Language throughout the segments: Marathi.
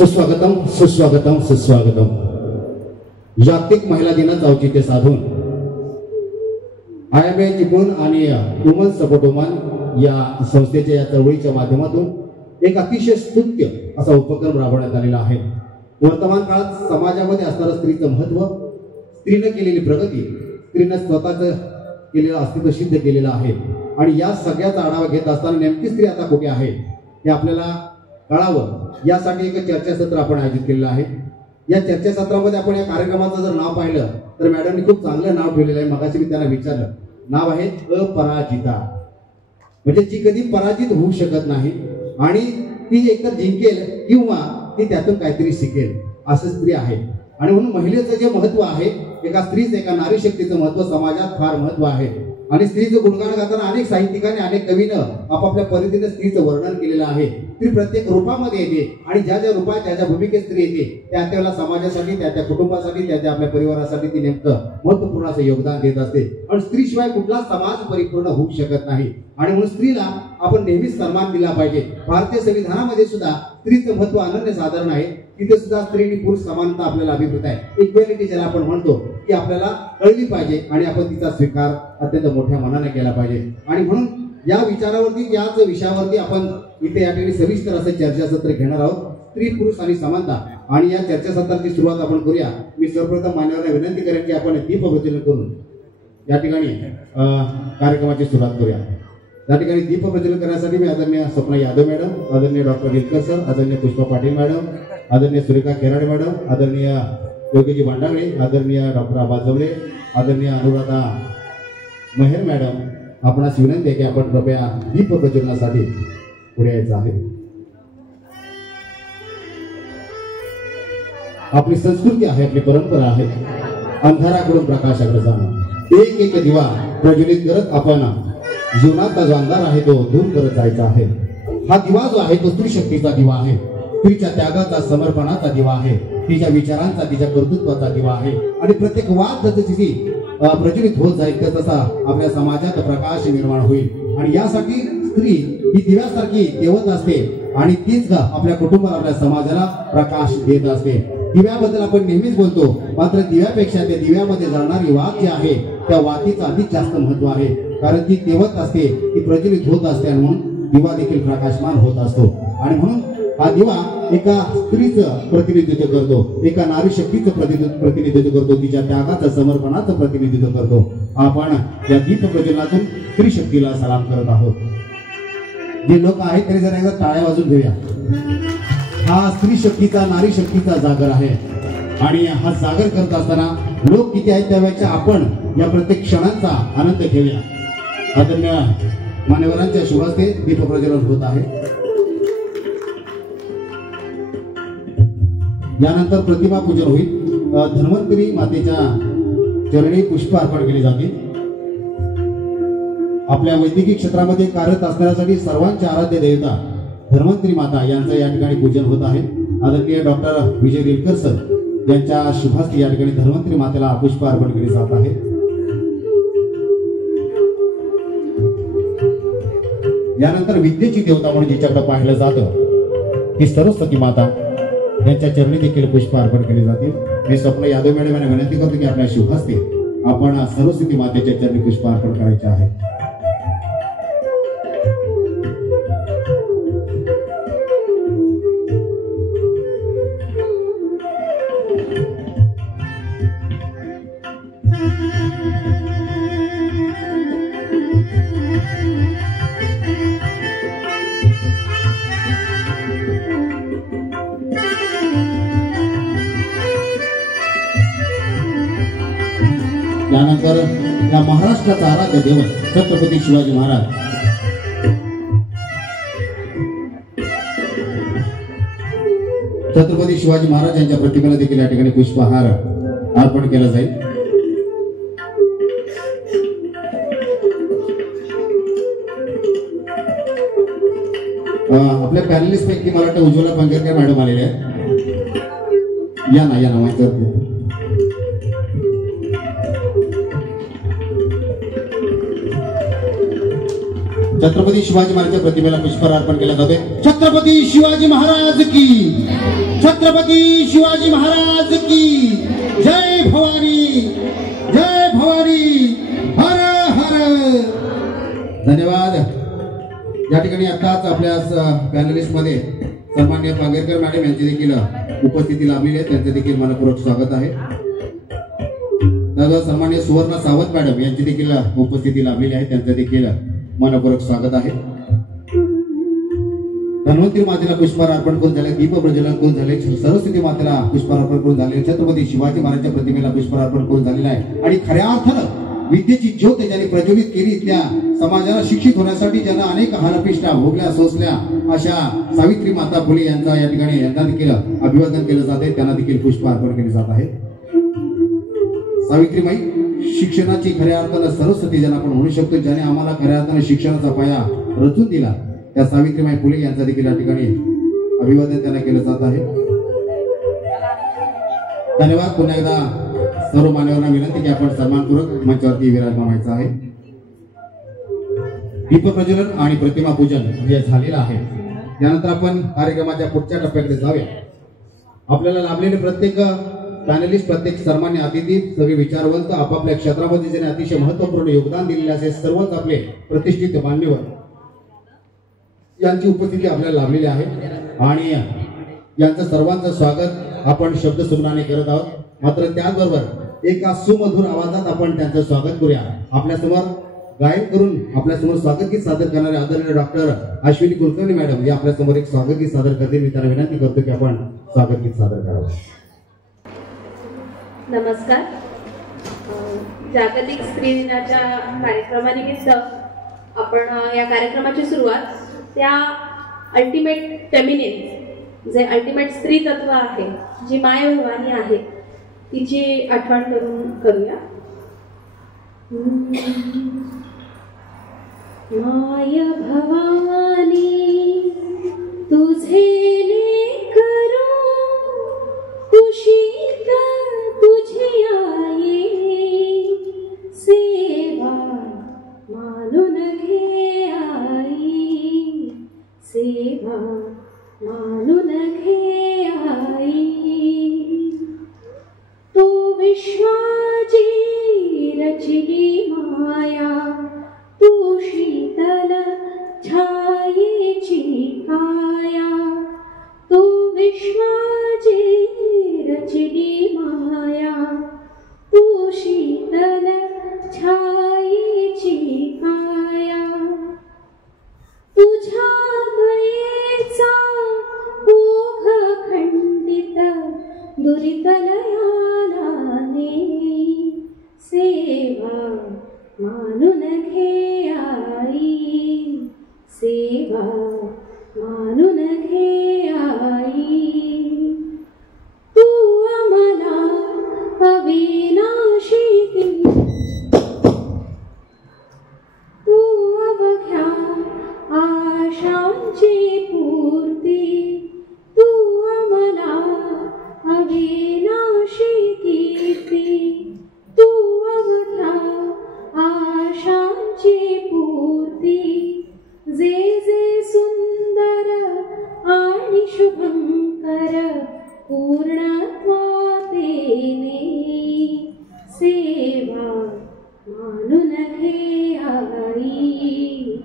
सुस्वागतम सुस्वागतम सुस्वागतम। जागतिक महिला दिनाचं औचित्य साधून IMA चिपळूण आणि वुमन सपोर्ट वुमन या संस्थेच्या या चळवळीच्या माध्यमातून एक अतिशय स्तुत्य असा उपक्रम राबवण्यात आलेला आहे। वर्तमान काळात समाजामध्ये असणारं स्त्रीचं महत्त्व, स्त्रीने केलेली प्रगती, स्त्रीने स्वतःचं केलेलं अस्तित्व सिद्ध केलेलं आहे आणि या सगळ्याचा आढावा घेत असताना नेमकी स्त्री आता कुठे आहे हे आपल्याला कळावं यासाठी एक चर्चासत्र आपण आयोजित केलेलं आहे। या चर्चासत्रामध्ये आपण या कार्यक्रमाचं जर नाव पाहिलं तर मॅडमनी खूप चांगलं नाव ठेवलेलं आहे। मगाशी मी त्यांना विचारलं, नाव आहे अपराजिता, म्हणजे जी कधी पराजित होऊ शकत नाही आणि ती एकतर जिंकेल किंवा ती त्यातून काहीतरी शिकेल असं स्त्री आहे। आणि म्हणून महिलेचं जे महत्व आहे, एका स्त्रीचं, एका नारी शक्तीचं महत्व समाजात फार महत्व आहे आणि स्त्रीचं गुणगान गाताना अनेक साहित्यिकांनी, अनेक कवीनं आपापल्या पद्धतीने स्त्रीचं वर्णन केलेलं आहे। स्त्री प्रत्येक रूपामध्ये येते आणि ज्या ज्या रूपात, ज्या ज्या भूमिकेत स्त्री येते त्या त्याला समाजासाठी, त्या त्या कुटुंबासाठी, त्या त्या आपल्या परिवारासाठी ती नेमकं महत्वपूर्ण असं योगदान देत असते। पण स्त्रीशिवाय कुठला समाज परिपूर्ण होऊ शकत नाही आणि म्हणून स्त्रीला आपण नेहमीच सन्मान दिला पाहिजे। भारतीय संविधानामध्ये सुद्धा स्त्रीचं महत्व अनन्यसाधारण आहे। तिथे सुद्धा स्त्री आणि पुरुष समानता आपल्याला अभिप्रेत आहे। इक्वॅलिटी ज्याला आपण म्हणतो की आपल्याला कळली पाहिजे आणि आपण तिचा स्वीकार अत्यंत मोठ्या मनाने केला पाहिजे। आणि म्हणून या विचारावरती, याच विषयावरती आपण इथे या ठिकाणी सविस्तर असं चर्चासत्र घेणार आहोत, स्त्री पुरुष आणि समानता। आणि या चर्चासत्राची सुरुवात आपण करूया। मी सर्वप्रथम मान्यवरांना विनंती करेन की आपण दीप प्रज्वलन करून या ठिकाणी कार्यक्रमाची सुरुवात करूया। या ठिकाणी दीप प्रज्वलन करण्यासाठी मी आदरणीय स्वप्ना यादव मॅडम, आदरणीय डॉक्टर विलकर सर, आदरणीय पुष्पा पाटील मॅडम, आदरणीय सुरेखा केराडे मॅडम, आदरणीय योगीजी भांडागळे, आदरणीय डॉक्टर आबा जवळे, आदरणीय अनुराधा मेहर मॅडम, आपणास विनंती आहे की आपण कृपया दीप प्रज्वलनासाठी पुढे यायचं आहे। आपली संस्कृती आहे, आपली परंपरा आहे, अंधाराकडून प्रकाशाकडे जाणं, एक एक दिवा प्रज्वलित करत आपण जीवनाचा जो अंधार आहे तो दूर करत जायचा आहे। हा दिवा जो आहे तो स्त्री शक्तीचा दिवा आहे, स्त्रीच्या त्यागाचा, समर्पणाचा दिवा आहे, तिच्या विचारांचा, तिच्या कर्तृत्वाचा दिवा आहे। आणि प्रत्येक वाद जशी प्रज्वलित होत जाईल तसा आपल्या समाजात प्रकाश निर्माण होईल आणि यासाठी स्त्री ही दिव्यासारखी देवत असते आणि तीच आपल्या कुटुंबाला, आपल्या समाजाला प्रकाश देत असते। दिव्याबद्दल आपण नेहमीच बोलतो, मात्र दिव्यापेक्षा त्या दिव्यामध्ये जाणारी वात जी आहे त्या वातीचं अधिक जास्त महत्व आहे, कारण ती देवत असते, ती प्रज्वलित होत असते आणि म्हणून दिवा देखील प्रकाशमान होत असतो। आणि म्हणून हा दिवा एका स्त्रीचं प्रतिनिधित्व करतो, एका नारी शक्तीचं प्रतिनिधित्व करतो, तिच्या त्यागाचं, समर्पणाचं प्रतिनिधित्व करतो। आपण या दीप प्रज्वलनातून स्त्री शक्तीला सलाम करत आहोत। जे लोक आहेत तरी जरा एकदा टाळ्या वाजून घेऊया। हा स्त्री शक्तीचा, नारी शक्तीचा जागर आहे आणि हा जागर करत असताना लोक किती आहेत त्यापेक्षा आपण या प्रत्येक क्षणांचा आनंद घेऊया। आदरणीय मान्यवरांच्या शुभ हस्ते दीप प्रज्वलन होत आहे। यानंतर प्रतिमा पूजन होईल। धन्वंतरी मातेच्या चरणी पुष्प अर्पण केले जातील। आपल्या वैद्यकीय क्षेत्रामध्ये कार्यरत असण्यासाठी सर्वांचे आराध्य देवता धन्वंतरी माता यांचं या ठिकाणी पूजन होत आहे। आदरणीय डॉक्टर विजय विलकर सर यांच्या शुभ हस्ते या ठिकाणी धन्वंतरी मातेला पुष्प अर्पण केले जात आहे। यानंतर विद्येची देवता म्हणून जिच्याकडे पाहिलं जातं ती सरस्वती माता यांच्या चरणी देखील पुष्प अर्पण केले जातील। मी स्वप्न यादव मॅडम यांना विनंती करतो की आपल्या शुभ हस्ते आपण सरस्वती मातेच्या चरणी पुष्प अर्पण करायचे आहे। यानंतर या महाराष्ट्राचा आराध्य दैवत छत्रपती शिवाजी महाराज, छत्रपती शिवाजी महाराज यांच्या प्रतिमेला देखील या ठिकाणी पुष्पहार अर्पण केला जाईल। आपल्या पॅनलिस्ट पैकी मला वाटतं उज्ज्वला पंगरकर मॅडम आलेले आहेत। या ना माहिती छत्रपती शिवाजी महाराजांच्या प्रतिमेला पुष्पहार अर्पण केला जाते। छत्रपती शिवाजी महाराज की छत्रपती शिवाजी महाराज की जय भवानी, जय भवानी, हर हर. धन्यवाद. या ठिकाणी आताच आपल्या पॅनलिस्ट मध्ये सन्माननीय पागेरकर मॅडम यांची देखील उपस्थिती लाभलेली आहे, त्यांचे देखील मनपूर्वक स्वागत आहे. तर सन्माननीय सुवर्णा सावंत मॅडम यांची देखील उपस्थिती लाभलेली आहे, त्यांचे देखील मनपूर्वक स्वागत आहे. धन्वंतरी मातेला पुष्पहार अर्पण करून झाले, दीप प्रज्वलन करून झाले, सरस्वती मातेला पुष्पहार अर्पण करून झाले, छत्रपती शिवाजी महाराजांच्या प्रतिमेला पुष्पहार अर्पण करून झालेला आहे. आणि खऱ्या अर्थानं विद्येची ज्योत ज्यांनी प्रज्वलित केली, त्या समाजाला शिक्षित होण्यासाठी ज्यांना अनेक हालअपेष्टा भोगल्या सोसल्या, अशा सावित्री माता फुले यांचा या ठिकाणी यांना देखील अभिवादन केलं जाते, त्यांना देखील पुष्प अर्पण केले जात आहे. सावित्रीमाई शिक्षणाची खऱ्या अर्थानं सरस्वती ज्यांना आपण म्हणू शकतो, ज्याने आम्हाला खऱ्या अर्थानं शिक्षणाचा पाया रचून दिला, त्या सावित्रीमाई फुले यांचा देखील या ठिकाणी अभिवादन त्यांना केलं जात आहे. धन्यवाद. पुन्हा एकदा सर्व मान्यवरांना विनंती की आपण सन्मानपूर्वक मंचावरती विराजमान व्हायचं आहे. दीप प्रज्वलन आणि प्रतिमा पूजन हे झालेलं आहे. त्यानंतर आपण कार्यक्रमाच्या पुढच्या टप्प्याकडे जाऊया. आपल्याला लाभलेले प्रत्येक पॅनलिस्ट, प्रत्येक सन्मान्य अतिथी, सगळे विचारवंत, आपापल्या क्षेत्रामध्ये ज्यांनी अतिशय महत्वपूर्ण योगदान दिलेले असे सर्वच आपले प्रतिष्ठित मान्यवर यांची उपस्थिती आपल्याला लाभलेली आहे. आणि यांचं सर्वांचं स्वागत आपण शब्द सुमनाने करत आहोत. मात्र त्याचबरोबर एका सुमधुर आवाजात आपण त्यांचं स्वागत करूया. आपल्यासमोर गायन करून आपल्यासमोर स्वागत गीत सादर करणारे आदरणीय डॉक्टर अश्विनी कुलकर्णी मॅडम या आपल्यासमोर एक स्वागत गीत सादर करतील. मी त्यांना विनंती करतो की आपण स्वागत गीत सादर करावं. नमस्कार. जागतिक स्त्री दिनाच्या कार्यक्रमानिमित्त आपण या कार्यक्रमाची सुरुवात त्या अल्टिमेट फेमिनिन, जे अल्टिमेट स्त्री तत्व आहे, जी माय भवानी आहे, तिची आठवण करून करूया. माय भवानी तुझे लेकरू, कुशीत तुझी आई, सेवा मानून घे आई, सेवा मानून घे आई. तू विश्वाची रचिली माया, तू शीतल छायेची काया, तू विश्वाची रचिली माया, तू शीतल छायेची काया. तुझ्या दयेचा ओघ खंडित दुरितलयाने, सेवा मानून घे आई, सेवा मानून घे आई. तू आम्हाला अविनाशी दिली, तू अवघ्या आशांची पूर्ती, तू आम्हाला अविनाशी कीर्ती, तू अवघ्या आशांची पूर्ती. जे जे सुंदर आणि शुभंकर पूर्णत्वातेने, सेवा मानून घे आई,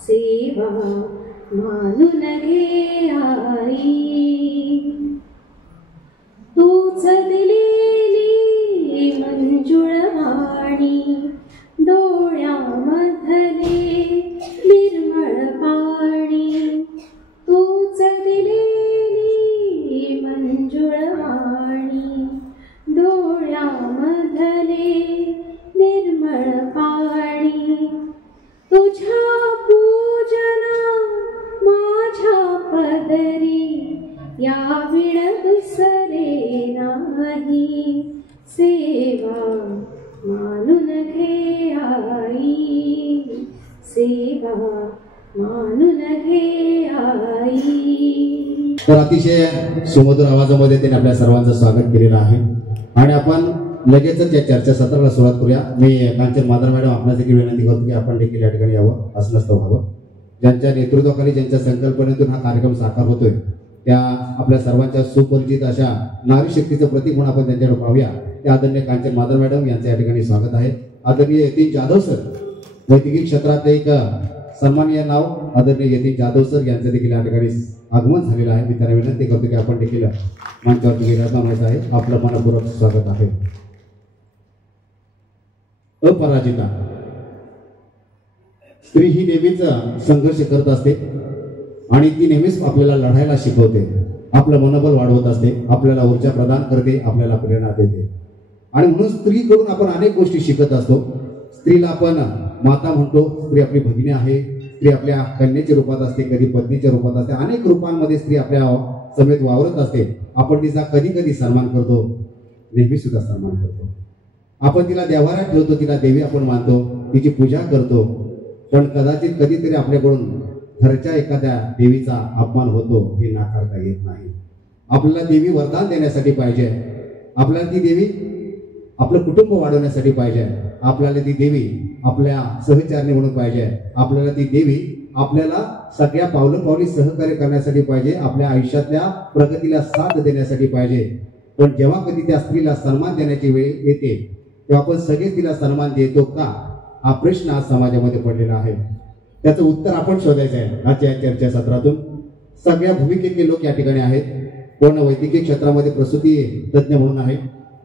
सेवा मानून घे आई. तूच दिलेली मंजुळ वाणी, डोळ्यामधले निर्मळ पाणी, तूच दिलेली मंजुळ वाणी, डोळ्यामधले निर्मळ पाणी. तुझ्या पूजना माझ्या पदरी, या विण दुसरे नाही, सेवा मानून घे आई, सेवा मानून घे आई. तर अतिशय सुमधुर आवाजामध्ये त्यांनी आपल्या सर्वांचं स्वागत केलेलं आहे. आणि आपण लगेचच या चर्चासत्राला सुरुवात करूया. मी कांचन माधर मॅडम आपल्याला देखील विनंती करतो की आपण देखील या ठिकाणी यावं, असं नसतं व्हावं. ज्यांच्या नेतृत्वाखाली, ज्यांच्या संकल्पनेतून हा कार्यक्रम साकार होतोय, त्या आपल्या सर्वांच्या सुपरिचित अशा नारी शक्तीचं प्रतीक म्हणून आपण त्यांच्याकडे पाहूया. त्या आदरणीय कांचन माधव मॅडम यांचं या ठिकाणी स्वागत आहे. आदरणीय यतीन जाधव सर, वैद्यकीय क्षेत्रात एक सन्माननीय नाव आदरणीय यतीन जाधव सर यांचं देखील या ठिकाणी आगमन झालेलं आहे. मी त्यांना विनंती करतो की आपण देखील मंचावरती विराजमान व्हायचं आहे. आपलं मनपूर्वक स्वागत आहे. अपराजिता स्त्री ही नेहमीच संघर्ष करत असते आणि ती नेहमीच आपल्याला लढायला शिकवते, आपलं मनोबल वाढवत असते, आपल्याला ऊर्जा प्रदान करते, आपल्याला प्रेरणा देते. आणि म्हणून स्त्रीकडून आपण अनेक गोष्टी शिकत असतो. स्त्रीला आपण माता म्हणतो, स्त्री आपली भगिनी आहे, स्त्री आपल्या कन्येच्या रूपात असते, कधी पत्नीच्या रूपात असते, अनेक रूपांमध्ये स्त्री आपल्या समेत वावरत असते. आपण तिचा कधी कधी सन्मान करतो, नेहमी सुद्धा सन्मान करतो. आपण तिला देवाऱ्यात ठेवतो, तिला देवी आपण मानतो, तिची पूजा करतो. पण कदाचित कधीतरी आपल्याकडून घरच्या एखाद्या देवीचा अपमान होतो, हे नाकारता येत नाही. आपल्याला देवी वरदान देण्यासाठी पाहिजे, आपल्याला ती देवी आपलं कुटुंब वाढवण्यासाठी पाहिजे, आपल्याला ती देवी आपल्या सहचारणी म्हणून पाहिजे, आपल्याला ती देवी आपल्याला सगळ्या पावलं सहकार्य करण्यासाठी पाहिजे, आपल्या आयुष्यातल्या प्रगतीला साथ देण्यासाठी पाहिजे. पण जेव्हा कधी त्या स्त्रीला सन्मान देण्याची वेळ येते तेव्हा आपण सगळे तिला सन्मान देतो का, हा प्रश्न आज समाजामध्ये पडलेला आहे. त्याचं उत्तर आपण शोधायचं आहे आजच्या या चर्चासत्रातून. सगळ्या भूमिकेतले लोक या ठिकाणी आहेत. कोण वैद्यकीय क्षेत्रामध्ये प्रसूती तज्ज्ञ म्हणून आहे,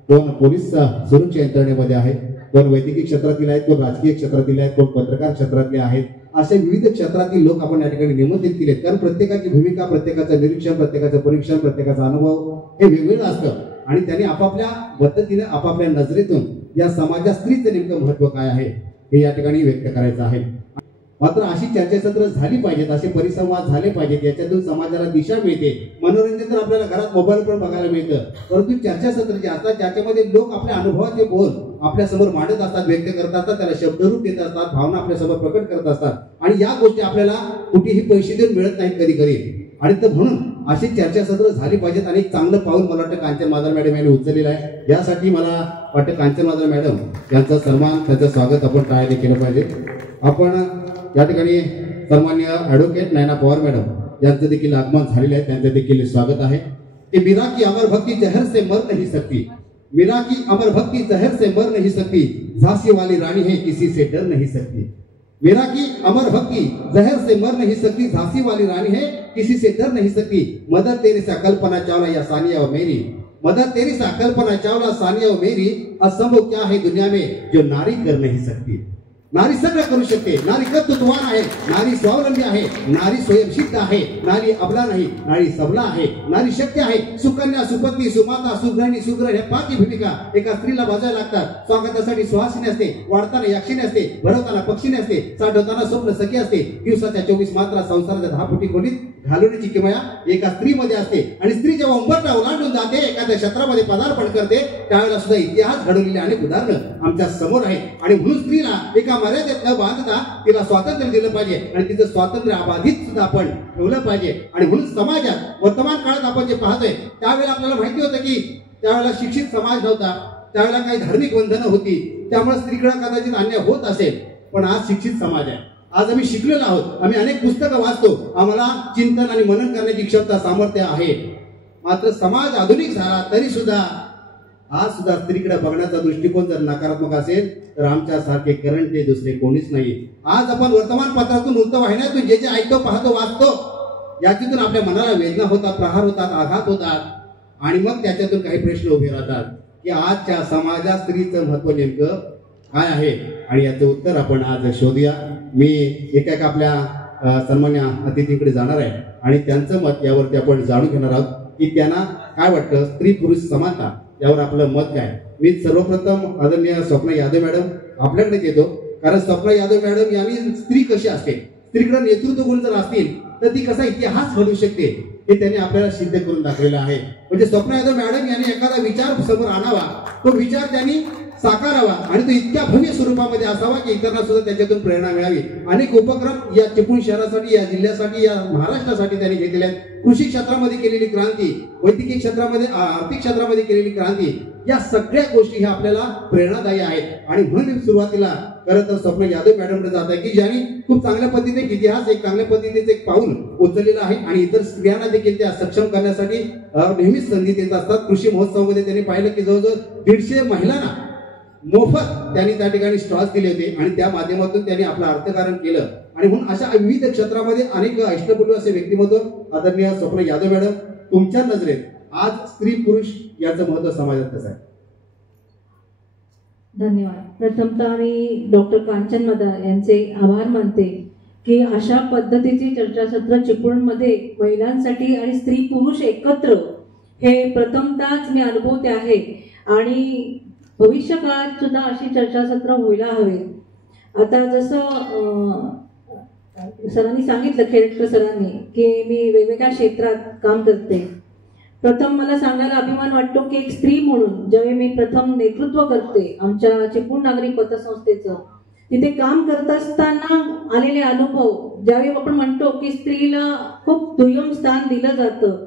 कोण पोलीस सुरक्षा यंत्रणेमध्ये आहे, कोण वैद्यकीय क्षेत्रातील आहेत, कोण राजकीय क्षेत्रातील आहेत, कोण पत्रकार क्षेत्रातले आहेत. अशा विविध क्षेत्रातील लोक आपण या ठिकाणी निमंत्रित केलेत. कारण प्रत्येकाची भूमिका, प्रत्येकाचं निरीक्षण, प्रत्येकाचं परीक्षण, प्रत्येकाचा अनुभव हे वेगवेगळं असतं आणि त्यांनी आपापल्या पद्धतीने आपापल्या नजरेतून या समाजात स्त्रीचं नेमकं महत्व काय आहे हे या ठिकाणी व्यक्त करायचं आहे. मात्र अशी चर्चासत्र झाली पाहिजेत, असे परिसंवाद झाले पाहिजेत, याच्यातून समाजाला दिशा मिळते. मनोरंजन तर आपल्याला घरात मोबाईल पण बघायला मिळतं, परंतु चर्चासत्र जे असतात ज्याच्यामध्ये लोक आपल्या अनुभवाचे बोल आपल्यासमोर मांडत असतात, व्यक्त करत असतात, त्याला शब्दरूप देत असतात, भावना आपल्यासमोर प्रकट करत असतात. आणि या गोष्टी आपल्याला कुठेही पैसे देऊन मिळत नाहीत कधी कधी. आणि तर म्हणून अशी चर्चासत्र झाली पाहिजेत. आणि एक चांगलं पाऊल मला वाटतं कांचन माधव मॅडम यांनी उचललेलं आहे. यासाठी मला वाटतं कांचन माधव मॅडम यांचा सन्मान, त्यांचं स्वागत आपण टाळायला केलं पाहिजे. आपण या ठिकाणी सन्माननीय ॲडव्होकेट नयना पवार मॅडम यांचं देखील आगमन झालेलं आहे, त्यांचं देखील स्वागत आहे. कि मीरा की अमर भक्ति जहर से मर नहीं सकती, मीरा की अमर भक्ति जहर से मर नहीं सकती, झांसी वाली रानी है किसी से डर नहीं सकती. मीरा की अमर भक्ति जहर से मर नहीं सकती, झांसी वाली रानी है किसी से डर नहीं सकती. मदर तेरेसा, कल्पना चावला या सानिया व मेरी, मदर तेरेसा, कल्पना चावला, सानिया व मेरी, असंभव क्या है दुनिया में जो नारी कर नहीं सकती. नारी सगळं करू शकते, नारी कर्तृत्ववान आहे, नारी स्वावलंबी आहे, नारी स्वयंसिद्ध आहे, नारी अबला नाही, नारी सबला आहे, नारी शक्य आहे. सुकन्या, सुपत्नी, सुमाता, सुगृहिणी, सुग्रह ह्या 5 भूमिका एका स्त्रीला बजावायला लागतात. स्वागतासाठी सुहासिनी असते, वाढताना यक्षिणी असते, भरवताना पक्षिणी असते, साठवताना स्वप्न सखी असते. दिवसाच्या 24 मात्रा संसाराच्या 10 फुटी खोलीत घालवण्याची किमया एका स्त्रीमध्ये असते. आणि स्त्री जेव्हा उंबरठा ओलांडून जाते, एखाद्या क्षेत्रामध्ये पदार्पण करते, त्यावेळेला सुद्धा इतिहास घडवलेले अनेक उदाहरणं आमच्या समोर आहेत. आणि म्हणून स्त्रीला एका मर्यादेत न बांधता तिला स्वातंत्र्य दिलं पाहिजे आणि तिचं स्वातंत्र्य अबाधित सुद्धा आपण ठेवलं पाहिजे. आणि म्हणून समाजात वर्तमान काळात आपण जे पाहतोय त्यावेळेला आपल्याला माहिती होतं की त्यावेळेला शिक्षित समाज नव्हता, त्यावेळेला काही धार्मिक बंधनं होती, त्यामुळे स्त्रीकडे कदाचित अन्याय होत असेल. पण आज शिक्षित समाज आहे, आज आम्ही शिकलेलो आहोत, आम्ही अनेक पुस्तकं वाचतो, आम्हाला चिंतन आणि मनन करण्याची क्षमता, सामर्थ्य आहे. मात्र समाज आधुनिक झाला तरी सुद्धा आज सुद्धा स्त्रीकडे बघण्याचा दृष्टिकोन जर नकारात्मक असेल तर आमच्या सारखे करंट ते दुसरे कोणीच नाही. आज आपण वर्तमानपत्रातून, वृत्तवाहिन्यातून जे जे ऐकतो, पाहतो, वाचतो, याच्यातून आपल्या मनाला वेदना होतात, प्रहार होतात, आघात होतात. आणि मग त्याच्यातून काही प्रश्न उभे राहतात की आजच्या समाजात स्त्रीचं महत्व नेमकं काय आहे. आणि याचं उत्तर आपण आज शोधूया. मी एका आपल्या सन्मान्य अतिथीकडे जाणार आहे आणि त्यांचं मत यावरती आपण जाणून घेणार आहोत की त्यांना काय वाटतं, स्त्री पुरुष समानता यावर आपलं मत काय. मी सर्वप्रथम आदरणीय स्वप्ना यादव मॅडम आपल्याकडे येतो, कारण स्वप्ना यादव मॅडम यांनी स्त्री कशी असते, स्त्रीकडे नेतृत्व गुण जर असतील तर ती कसा इतिहास घडवू शकते हे त्यांनी आपल्याला सिद्ध करून दाखवलेलं आहे. म्हणजे स्वप्ना यादव मॅडम यांनी एखादा विचार समोर आणावा, तो विचार त्यांनी साकारावा आणि तो इतक्या भव्य स्वरूपामध्ये असावा की इतरांना सुद्धा त्याच्यातून प्रेरणा मिळावी. अनेक उपक्रम या चिपळूण शहरासाठी, या जिल्ह्यासाठी, या महाराष्ट्रासाठी त्यांनी घेतलेले आहेत. कृषी क्षेत्रामध्ये केलेली क्रांती, वैद्यकीय क्षेत्रामध्ये, आर्थिक क्षेत्रामध्ये केलेली क्रांती, या सगळ्या गोष्टी ह्या आपल्याला प्रेरणादायी आहेत. आणि म्हणून सुरुवातीला खरं तर स्वप्न यादव मॅडमकडे जात आहे की ज्यांनी खूप चांगल्या पद्धतीने इतिहास एक चांगल्या पद्धतीने एक पाऊल उचललेलं आहे आणि इतर स्त्रियांना देखील त्या सक्षम करण्यासाठी नेहमीच संधी देत असतात. कृषी महोत्सवामध्ये त्यांनी पाहिलं की जवळजवळ 150 महिलांना मोफत त्यांनी त्या ठिकाणी स्टॉल्स दिले होते आणि त्या माध्यमातून त्यांनी आपलं अर्थकारण केलं. आणि म्हणून अशा विविध क्षेत्रामध्ये अनेक अष्टपैलू असे व्यक्तिमत्व आदरणीय स्वप्न यादव मॅडम, तुमच्या नजरेत आज स्त्री पुरुष याचं महत्व समाजात कसं आहे? धन्यवाद. प्रथमतः मी डॉक्टर कांचन मदार यांचे आभार मानते की अशा पद्धतीची चर्चासत्र चिपळूणमध्ये महिलांसाठी आणि स्त्री पुरुष एकत्र हे प्रथमतःच मी अनुभवते आहे आणि भविष्य काळात सुद्धा अशी चर्चासत्र व्हायला हवे. आता जसं सरांनी सांगितलं, खेडकर सरांनी, की मी वेगवेगळ्या क्षेत्रात काम करते. प्रथम मला सांगायला अभिमान वाटतो की एक स्त्री म्हणून ज्यावेळी मी प्रथम नेतृत्व करते आमच्या चिपळूण नागरी पतसंस्थेचं, तिथे काम करत असताना आलेले अनुभव, ज्यावेळी आपण म्हणतो की स्त्रीला खूप दुय्यम स्थान दिलं जातं.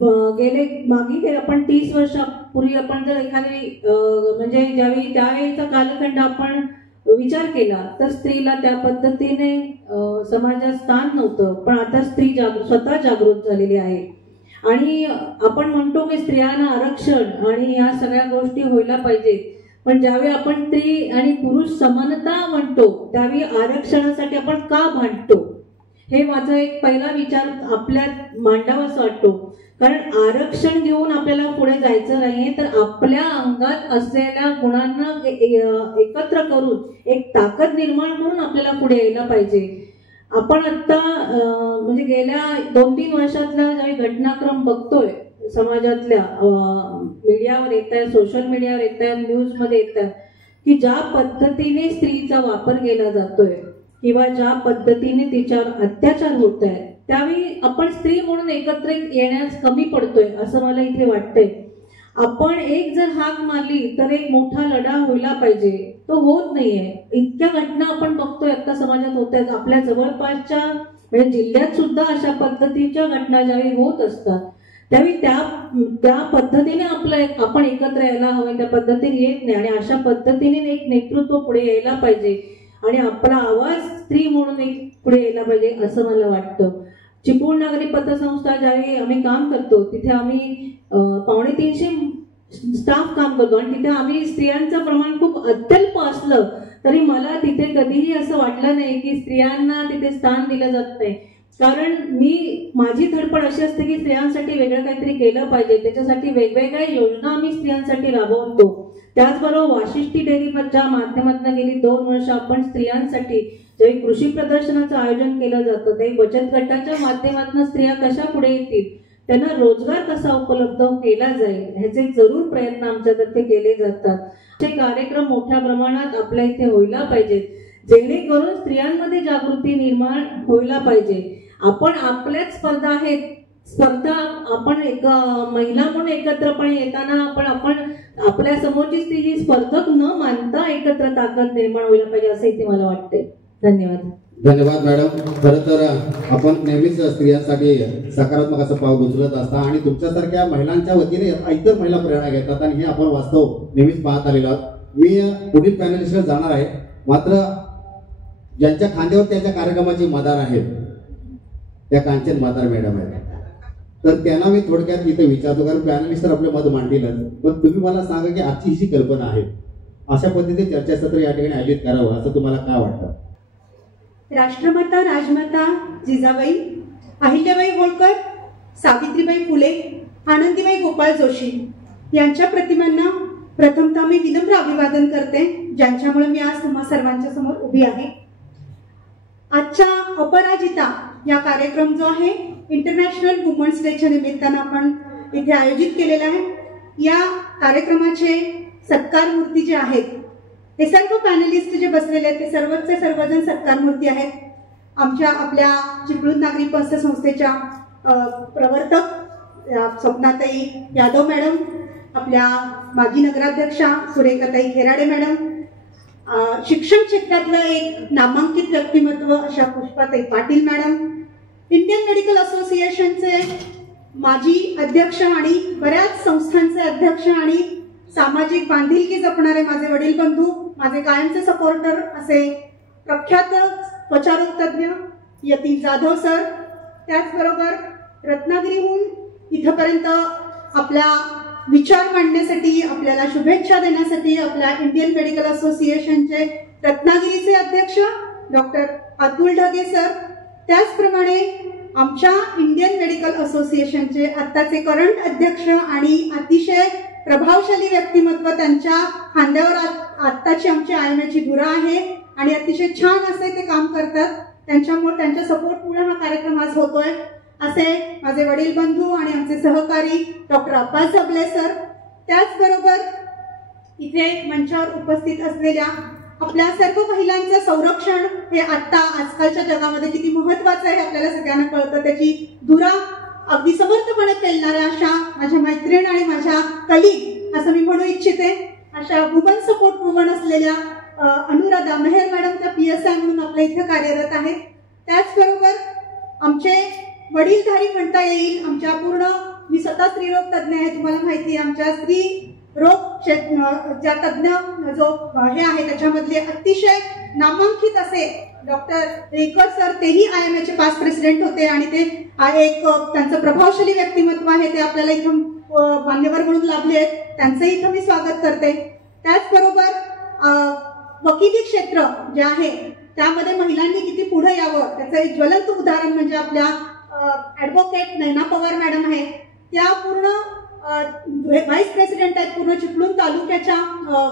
मागे आपण 30 वर्षापूर्वी आपण जर एखादी म्हणजे ज्यावेळी त्यावेळीचा कालखंड आपण विचार केला तर स्त्रीला त्या पद्धतीने समाजात स्थान नव्हतं. पण आता स्त्री स्वतः जागृत झालेली आहे आणि आपण म्हणतो की स्त्रियांना आरक्षण आणि या सगळ्या गोष्टी व्हायला पाहिजेत. पण ज्यावेळी आपण स्त्री आणि पुरुष समानता म्हणतो त्यावेळी आरक्षणासाठी आपण का भांडतो, हे माझा एक पहिला विचार आपल्यात मांडावासा वाटतो. कारण आरक्षण घेऊन आपल्याला पुढे जायचं नाहीये, तर आपल्या अंगात असलेल्या गुणांना एकत्र करून एक ताकद निर्माण करून आपल्याला पुढे यायला पाहिजे. आपण आता म्हणजे गेल्या 2-3 वर्षातला ज्यावेळी घटनाक्रम बघतोय समाजातल्या, मीडियावर येत आहे, सोशल मीडियावर येत आहे, न्यूजमध्ये येत आहे की ज्या पद्धतीने स्त्रीचा वापर केला जातोय किंवा ज्या पद्धतीने तिच्यावर अत्याचार होत आहे, त्यावेळी आपण स्त्री म्हणून एकत्र येण्यास कमी पडतोय असं मला इथे वाटतंय. आपण एक जर हाक मारली तर एक मोठा लढा व्हायला पाहिजे, तो होत नाहीये. इतक्या घटना आपण बघतोय आता समाजात होत आहेत. आपल्या जवळपासच्या म्हणजे जिल्ह्यात सुद्धा अशा पद्धतीच्या घटना ज्यावेळी होत असतात त्यावेळी त्या पद्धतीने आपण एकत्र यायला हवं, त्या पद्धतीने येत नाही आणि अशा पद्धतीने एक नेतृत्व पुढे यायला पाहिजे आणि आपला आवाज स्त्री म्हणून एक पुढे यायला पाहिजे असं मला वाटतं. चिपळूण नागरी पतसंस्था ज्यावेळी आम्ही काम करतो तिथे आम्ही 250 स्टाफ काम करतो आणि तिथे आम्ही स्त्रियांचं प्रमाण खूप अत्यल्प असलं तरी मला तिथे कधीही असं वाटलं नाही की स्त्रियांना तिथे स्थान दिलं जात नाही. कारण माझी धडपड अशी असते की स्त्रियांसाठी वेगळं काहीतरी केलं पाहिजे, त्याच्यासाठी वेगवेगळ्या योजना आम्ही स्त्रियांसाठी राबवतो. त्याचबरोबर वाशिष्ठी डेअरीच्या माध्यमातून गेली 2 वर्ष आपण स्त्रियांसाठी ज्यावेळी कृषी प्रदर्शनाचं आयोजन केलं जातं ते बचत गटाच्या माध्यमातून स्त्रिया कशा पुढे येतील, त्यांना रोजगार कसा उपलब्ध केला जाईल, ह्याचे जरूर प्रयत्न आमच्यातर्फे केले जातात. हे कार्यक्रम मोठ्या प्रमाणात आपल्या इथे व्हायला पाहिजेत जेणेकरून स्त्रियांमध्ये जागृती निर्माण व्हायला पाहिजे. आपण आपल्याच स्पर्धा आपण एक महिला म्हणून एकत्रपणे येताना आपण आपल्या समोरची स्त्री ही स्पर्धक न मानता एकत्र ताकद निर्माण व्हायला पाहिजे असं इथे मला वाटते. धन्यवाद. धन्यवाद मॅडम. खरं तर आपण नेहमीच स्त्रियांसाठी सकारात्मक असं पाऊल उचलत असता आणि तुमच्यासारख्या महिलांच्या वतीने इतर महिला प्रेरणा घेतात आणि हे आपण वास्तव नेहमीच पाहत आलेलो आहोत. मी पुढील पॅनलिस्टवर जाणार आहे, मात्र ज्यांच्या खांद्यावर त्याच्या कार्यक्रमाची मदार आहे त्या कांचन मदार मॅडम आहेत, तर त्यांना मी थोडक्यात इथे विचारतो, कारण पॅनलिस्ट तर आपलं मत मांडतीलच, पण तुम्ही मला सांगा की आजची ही कल्पना आहे अशा पद्धतीने चर्चासत्र या ठिकाणी आयोजित करावं असं तुम्हाला काय वाटतं? राष्ट्रमाता राजमाता जिजाबाई, अहिल्याबाई होळकर, सावित्रीबाई फुले, आनंदीबाई गोपाळ जोशी यांच्या प्रतिमांना प्रथमतः मी विनम्र अभिवादन करते, ज्यांच्यामुळे मी आज तुम्हा सर्वांच्या समोर उभी आहे. आजच्या अपराजिता या कार्यक्रम जो आहे इंटरनॅशनल वुमन्स डेच्या निमित्तानं आपण इथे आयोजित केलेला आहे. या कार्यक्रमाचे सत्कार मूर्ती जे आहेत, हे सर्व पॅनलिस्ट जे बसलेले आहेत ते सर्वजण सत्कार मूर्ती आहेत. आपल्या चिपळूण नागरी पतसंस्थेच्या प्रवर्तक स्वप्नाताई यादव मॅडम, आपल्या माजी नगराध्यक्षा सुरेखाताई खेराडे मॅडम, शिक्षण क्षेत्रातलं एक नामांकित व्यक्तिमत्व अशा पुष्पाताई पाटील मॅडम, इंडियन मेडिकल असोसिएशनचे माजी अध्यक्ष आणि बऱ्याच संस्थांचे अध्यक्ष आणि सामाजिक बांधिलकी जपणारे माझे वडील बंधू माझे कायमचे सपोर्टर असे प्रख्यात त्वचारोग तज्ज्ञ यतीन जाधव सर, त्याचबरोबर रत्नागिरीहून इथपर्यंत आपल्या विचार मांडण्यासाठी, आपल्याला शुभेच्छा देण्यासाठी आपल्या इंडियन मेडिकल असोसिएशनचे रत्नागिरीचे अध्यक्ष डॉक्टर अतुल ढगे सर, त्याचप्रमाणे आमच्या इंडियन मेडिकल असोसिएशनचे आत्ताचे करंट अध्यक्ष आणि अतिशय प्रभावशाली व्यक्तिमत्व, त्यांच्या खांद्यावर आत्ताची आमची आयएमएची धुरा आहे आणि अतिशय छान असे ते काम करतात. त्यांच्यामुळे, त्यांच्या सपोर्टमुळे हा कार्यक्रम आज होतोय. असे माझे वडील बंधू आणि आमचे सहकारी डॉक्टर अब्बास जबले सर, त्याचबरोबर इथे मंचावर उपस्थित असलेल्या आपल्या सर्व महिलांचं संरक्षण हे आता आजकालच्या जगामध्ये किती महत्वाचं आहे आपल्याला सगळ्यांना कळतं. त्याची धुरा अगदी समर्थपणे पेलणाऱ्या अशा माझ्या मैत्रीण आणि माझ्या कलीग असं मी म्हणू इच्छिते, अशा वुमन सपोर्ट वुमन असलेल्या अनुराधा मेहर मॅडम त्या PSI म्हणून आपल्या इथे कार्यरत आहेत. त्याचबरोबर आमचे वडीलधारी म्हणता येईल, आमच्या पूर्ण, मी स्वतः स्त्रीरोग तज्ज्ञ आहे, तुम्हाला माहिती आहे, आमच्या स्त्री रोग ज्या तज्ज्ञ जो हे आहे त्याच्यामधले अतिशय नामांकित असे डॉक्टर रेकर सर, तेही IMA पास्ट प्रेसिडेंट होते आणि ते एक त्यांचं प्रभावशाली व्यक्तिमत्व आहे, ते आपल्याला इथं मान्यवर म्हणून लाभले आहेत, त्यांचंही इथं मी स्वागत करते. त्याचबरोबर वकिली क्षेत्र जे आहे त्यामध्ये महिलांनी किती पुढे यावं त्याचं एक ज्वलंत उदाहरण म्हणजे आपल्या ॲडव्होकेट नैना पवार मॅडम आहे, त्या पूर्ण व्हाईस प्रेसिडेंट आहेत पूर्ण चिपळूण तालुक्याच्या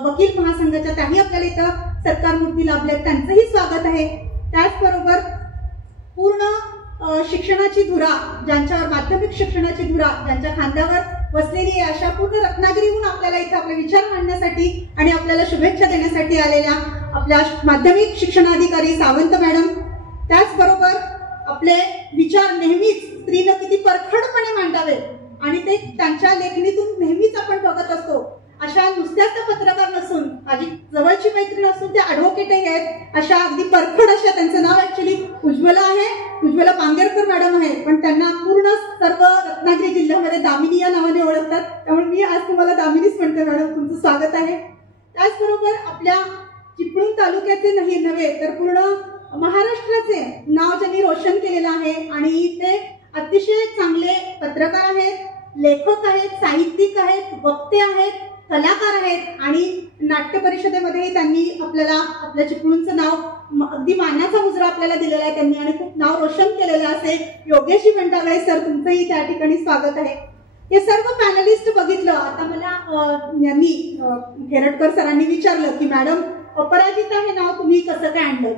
वकील महासंघाच्या, त्याही आपल्याला इथं सत्कारमूर्ती लाभले, त्यांचंही स्वागत आहे. त्याचबरोबर पूर्ण शिक्षणाची धुरा ज्यांच्यावर, माध्यमिक शिक्षणाची धुरा ज्यांच्या खांद्यावर बसलेली आहे, अशा पूर्ण रत्नागिरीहून आपल्याला इथं आपले विचार मांडण्यासाठी आणि आपल्याला शुभेच्छा देण्यासाठी आलेल्या आपल्या माध्यमिक शिक्षणाधिकारी सावंत मॅडम, त्याचबरोबर आपले विचार नेहमीच स्त्रीनं किती परखडपणे मांडावे आणि ते त्यांच्या लेखणीतून नेहमीच आपण बघत असतो, अशा नुसत्याच पत्रकार नसून माझी जवळची मैत्रीण असून त्या ॲडव्होकेटही आहेत, अशा अगदी परखड अशा, त्यांचं नाव ऍक्च्युली उज्ज्वला आहे, उज्ज्वला पांगेरकर मॅडम आहे, पण त्यांना पूर्ण सर्व रत्नागिरी जिल्ह्यामध्ये दामिनी या नावाने ओळखतात, त्यामुळे मी आज तुम्हाला दामिनीच म्हणते मॅडम, तुमचं स्वागत आहे. त्याचबरोबर आपल्या चिपळूण तालुक्याचे नाही नव्हे तर पूर्ण महाराष्ट्राचे नाव ज्यांनी रोशन केलेलं आहे आणि ते अतिशय चांगले पत्रकार आहेत, लेखक आहेत, साहित्यिक आहेत, वक्ते आहेत, कलाकार आहेत आणि नाट्य परिषदेमध्येही त्यांनी आपल्याला आपल्या चिपळूणचं नाव अगदी मानाचा मुजरा आपल्याला दिलेला आहे त्यांनी आणि खूप नाव रोशन केलेलं असे योगेश भंडागळे सर, तुमचंही त्या ठिकाणी स्वागत आहे. हे सर्व पॅनलिस्ट बघितलं, आता मला यांनी खेरटकर सरांनी विचारलं की मॅडम अपराजिता हे नाव तुम्ही कसं काय आणलं.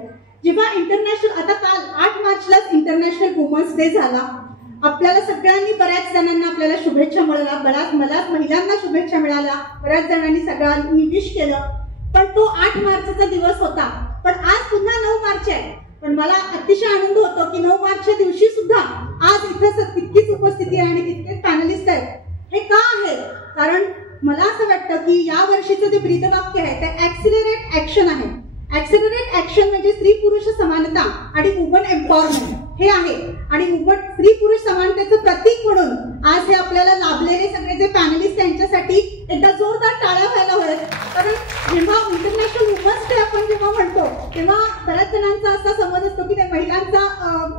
जेव्हा इंटरनॅशनल, आता काल 8 मार्चलाच इंटरनॅशनल वुमन्स डे झाला, आपल्याला सगळ्यांनी, बऱ्याच जणांना आपल्याला शुभेच्छा मिळाल्या, मला महिलांना शुभेच्छा मिळाल्या, बऱ्याच जणांनी सगळ्यांनी विश केलं, पण तो 8 मार्चचा दिवस होता, पण आज पुन्हा 9 मार्च आहे. पण मला अतिशय आनंद होतो की 9 मार्चच्या दिवशी सुद्धा आज इथं तितकीच उपस्थिती आहे आणि तितकेच पॅनलिस्ट आहेत. हे का आहे? कारण मला असं वाटतं की या वर्षीचं जे ब्रीदवाक्य आहे ते ऍक्सिलरेट ऍक्शन आहे. ऍक्सिलरेट ऍक्शन म्हणजे स्त्री पुरुष समानता आणि वुमन एम्पॉवरमेंट हे आहे आणि स्त्री पुरुष समानतेचं प्रतीक म्हणून आज हे आपल्याला लाभलेले सगळे जे पॅनलिस्ट त्यांच्यासाठी एकदा जोरदार टाळ्या व्हायला हव्यात. कारण जेव्हा इंटरनॅशनल वुमन्स डे आपण जेव्हा म्हणतो तेव्हा बऱ्याच जणांचा असा समज असतो की ते महिलांचा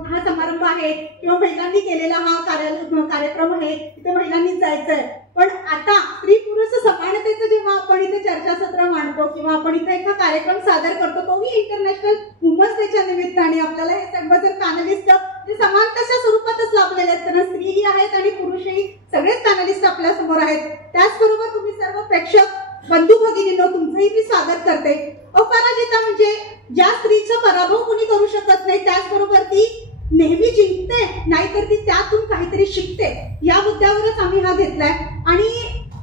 हा समारंभ आहे किंवा महिलांनी केलेला हा कार्यक्रम आहे, तिथे महिलांनीच जायचंय. पण आता स्त्री पुरुष समानतेचं जेव्हा आपण इथे चर्चासत्र मांडतो किंवा आपण इथे एका कार्यक्रम सादर करतो तोही इंटरनॅशनल वुमन्स डेच्या निमित्ताने आपल्याला हे सर्व जर पॅनलिस्ट जे समानतेच्या स्वरूपातच लाभलेले आहेत, त्यांना स्त्रीही आहेत आणि पुरुषही सगळेच पॅनलिस्ट आपल्या समोर आहेत. त्याचबरोबर तुम्ही सर्व प्रेक्षक बंधू भगिनींनो तुमचंही मी स्वागत करते. अपराजिता म्हणजे ज्या स्त्रीचा पराभव कोणी करू शकत नाही, त्याचबरोबर ती नेहमी जिंकते, नाहीतर ती त्यातून काहीतरी शिकते. या मुद्द्यावरच आम्ही हा घेतलाय आणि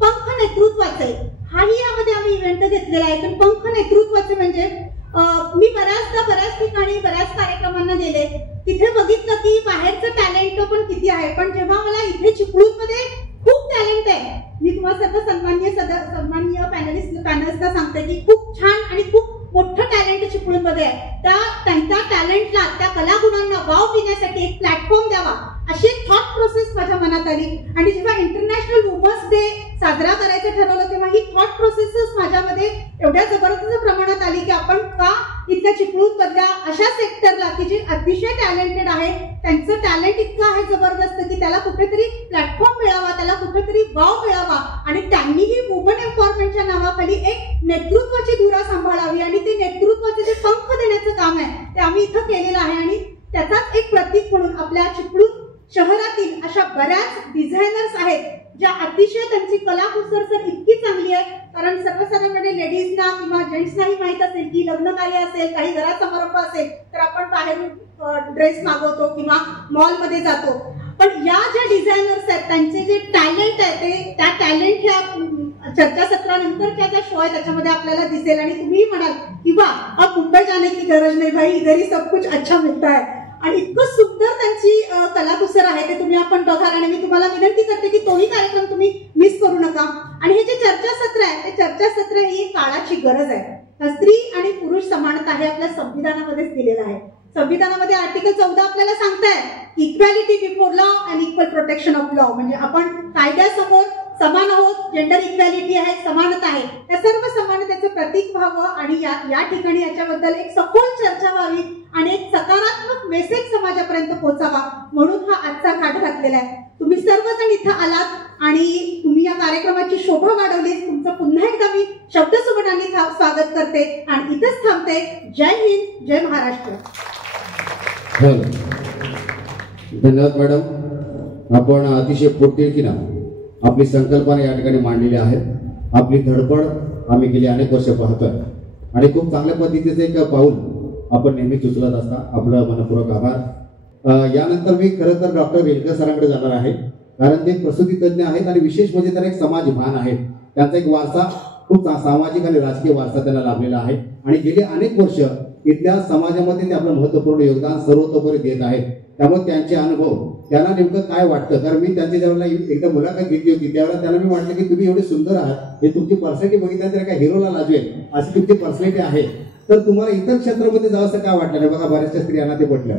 पंख नेतृत्वाचे हाही यामध्ये आम्ही इव्हेंट घेतलेला आहे. तर पंख नेतृत्वाचे म्हणजे मी बऱ्याच ठिकाणी बऱ्याच कार्यक्रमांना गेले, तिथे बघितलं की बाहेरचं टॅलेंट पण किती आहे, पण जेव्हा मला इथे चिपळूणमध्ये खूप टॅलेंट आहे, मी तुम्हाला सर्व सन्माननीय पॅनलिस्टला सांगते की खूप छान आणि खूप मोठं टॅलेंट चिपळूणमध्ये आहे. त्यांच्या टॅलेंटला, त्या कलागुणांना वाव देण्यासाठी एक प्लॅटफॉर्म द्यावा अशी थॉट प्रोसेस माझ्या मनात आली आणि जेव्हा इंटरनॅशनल वुमन्स डे साजरा करायचं ठरवलं तेव्हा ही थॉट प्रोसेसच माझ्यामध्ये एवढ्या जबरदस्त प्रमाणात आली की आपण का इथल्या चिपळूण मधल्या अशा सेक्टरला की जे अतिशय टॅलेंटेड आहे, त्यांचं टॅलेंट इतकं आहे जबरदस्त की त्याला कुठेतरी प्लॅटफॉर्म मिळावा, त्याला कुठेतरी वाव मिळावा आणि त्यांनीही वुमन एम्पॉवरमेंटच्या नावाखाली एक नेतृत्वाची धुरा सांभाळावी आणि ते नेतृत्वाचे जे पंख देण्याचं काम आहे ते आम्ही इथं केलेलं आहे. आणि त्याचाच एक प्रतीक म्हणून आपल्या चिपळूण शहरातील अशा बऱ्याच डिझायनर्स आहेत ज्या अतिशय त्यांची कलाकुसर तर इतकी चांगली आहे, कारण सर्वसाधारणपणे लेडीजना किंवा जेंट्सनाही माहित असेल की लग्न कार्य असेल, काही घरात समारंभ असेल तर आपण बाहेरून ड्रेस मागवतो किंवा मॉलमध्ये जातो. पण या ज्या डिझायनर्स आहेत त्यांचे जे टॅलेंट आहे ते त्या टॅलेंट ह्या चर्चासत्रानंतरच्या ज्या शो आहे त्याच्यामध्ये आपल्याला दिसेल. आणि तुम्ही म्हणाल की वा अब मुंबई जाने की गरज नाही भाई, इधर ही सब कुछ अच्छा मिळता है. आणि इतकं सुंदर त्यांची कलाकुसर आहे ते तुम्ही आपण बघाल. आणि मी तुम्हाला विनंती करते की तोही कार्यक्रम तुम्ही मिस करू नका. आणि हे जे चर्चासत्र आहे ते चर्चासत्र ही काळाची गरज आहे. स्त्री आणि पुरुष समानता हे आपल्या संविधानामध्येच दिलेलं आहे. संविधानामध्ये आर्टिकल 14 आपल्याला सांगताय equality before law and equal protection of law, म्हणजे आपण कायद्यासमोर समान आहोत, जेंडर इक्वॅलिटी आहे, समानता आहे, त्या सर्व समानतेचं प्रतीक व्हावं. आणि या ठिकाणी याच्याबद्दल एक सखोल चर्चा व्हावी आणि एक सकारात्मक मेसेज समाजापर्यंत पोहोचावा म्हणून हा आजचा काढ घातलेला आहे. तुम्ही सर्वजण इथं आलात आणि तुम्ही या कार्यक्रमाची शोभा वाढवली. तुमचं पुन्हा एकदा मी शब्दसुमनाने स्वागत करते आणि इथंच थांबते. जय हिंद, जय महाराष्ट्र. धन्यवाद मॅडम. आपण अतिशय पोटतिडकीनं आपली संकल्पना या ठिकाणी मांडलेली आहे. आपली धडपड आम्ही गेली अनेक वर्ष पाहतोय आणि खूप चांगल्या पद्धतीचं एक पाऊल आपण नेहमीच उचलत असता. आपलं मनपूर्वक आभार. यानंतर मी खरं तर डॉक्टर वेलकर सरांकडे जाणार आहे, कारण ते प्रसूती तज्ज्ञ आहेत आणि विशेष म्हणजे त्यांना एक समाज भान आहे. त्यांचा एक वारसा, खूप सामाजिक आणि राजकीय वारसा त्यांना लाभलेला आहे आणि गेली अनेक वर्ष इथल्या समाजामध्ये ते आपलं महत्वपूर्ण योगदान सर्वतोपरी देत आहेत. त्यामुळे त्यांचे अनुभव, त्यांना नेमकं काय वाटतं, कारण मी त्यांच्या जेव्हा एकदा मुलाखत घेतली होती त्यावेळेला त्यांना मी म्हटलं की तुम्ही एवढे सुंदर आहात, हे तुमची पर्सनॅलिटी बघितल्या तर काय हिरोला लाजवेल अशी तुमची पर्सनॅलिटी आहे, तर तुम्हाला इतर क्षेत्रामध्ये जावंसं का वाटलं नाही? बघा बऱ्याचशा स्त्रियांना ते पटलं.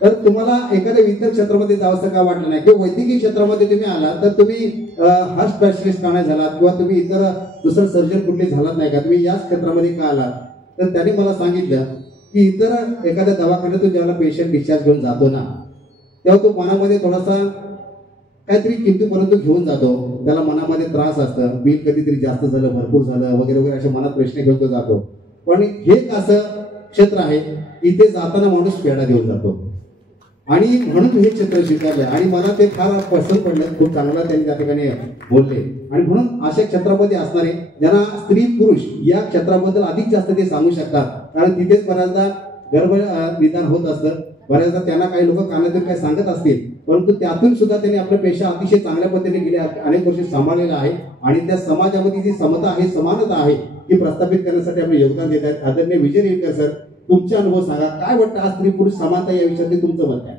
तर तुम्हाला एखाद्या इतर क्षेत्रामध्ये जावंसं का वाटलं नाही किंवा वैद्यकीय क्षेत्रामध्ये तुम्ही आलात तर तुम्ही हार्ट स्पेशलिस्ट का नाही झालात किंवा तुम्ही इतर दुसरं सर्जन कुठले झालात नाही का, तुम्ही याच क्षेत्रामध्ये का आलात? तर त्याने मला सांगितलं की इतर एखाद्या दवाखान्यातून ज्यावेळेला पेशंट डिस्चार्ज घेऊन जातो ना तेव्हा तो मनामध्ये थोडासा काहीतरी किंतूपरंतु घेऊन जातो, त्याला मनामध्ये त्रास असतं, बिल कधीतरी जास्त झालं, भरपूर झालं वगैरे वगैरे अशा मनात प्रश्न घेऊन तो जातो. पण हे एक असं क्षेत्र आहे इथे जाताना माणूस पेढा घेऊन जातो आणि म्हणून हे क्षेत्र स्वीकारलं आणि मला ते फार पसंत पडलं. खूप चांगला त्यांनी त्या ठिकाणी बोलले आणि म्हणून अशा क्षेत्रामध्ये असणारे ज्यांना स्त्री पुरुष या क्षेत्राबद्दल अधिक जास्त ते सांगू शकतात, कारण तिथेच बऱ्याचदा गर्भ निदान होत असतं. बऱ्याचदा त्यांना काही लोक कानातून काही सांगत असतील, परंतु त्यातून सुद्धा त्यांनी आपला पेशा अतिशय चांगल्या पद्धतीने गेले अनेक वर्ष सांभाळलेला आहे आणि त्या समाजामध्ये जी समता आहे, समानता आहे ती प्रस्थापित करण्यासाठी आपले योगदान देत आहेत. आदरणीय विजय रेडकर सर, तुमचे अनुभव सांगा, काय वाटतं आज स्त्री पुरुष समानता या विषयात तुमचं मत आहे?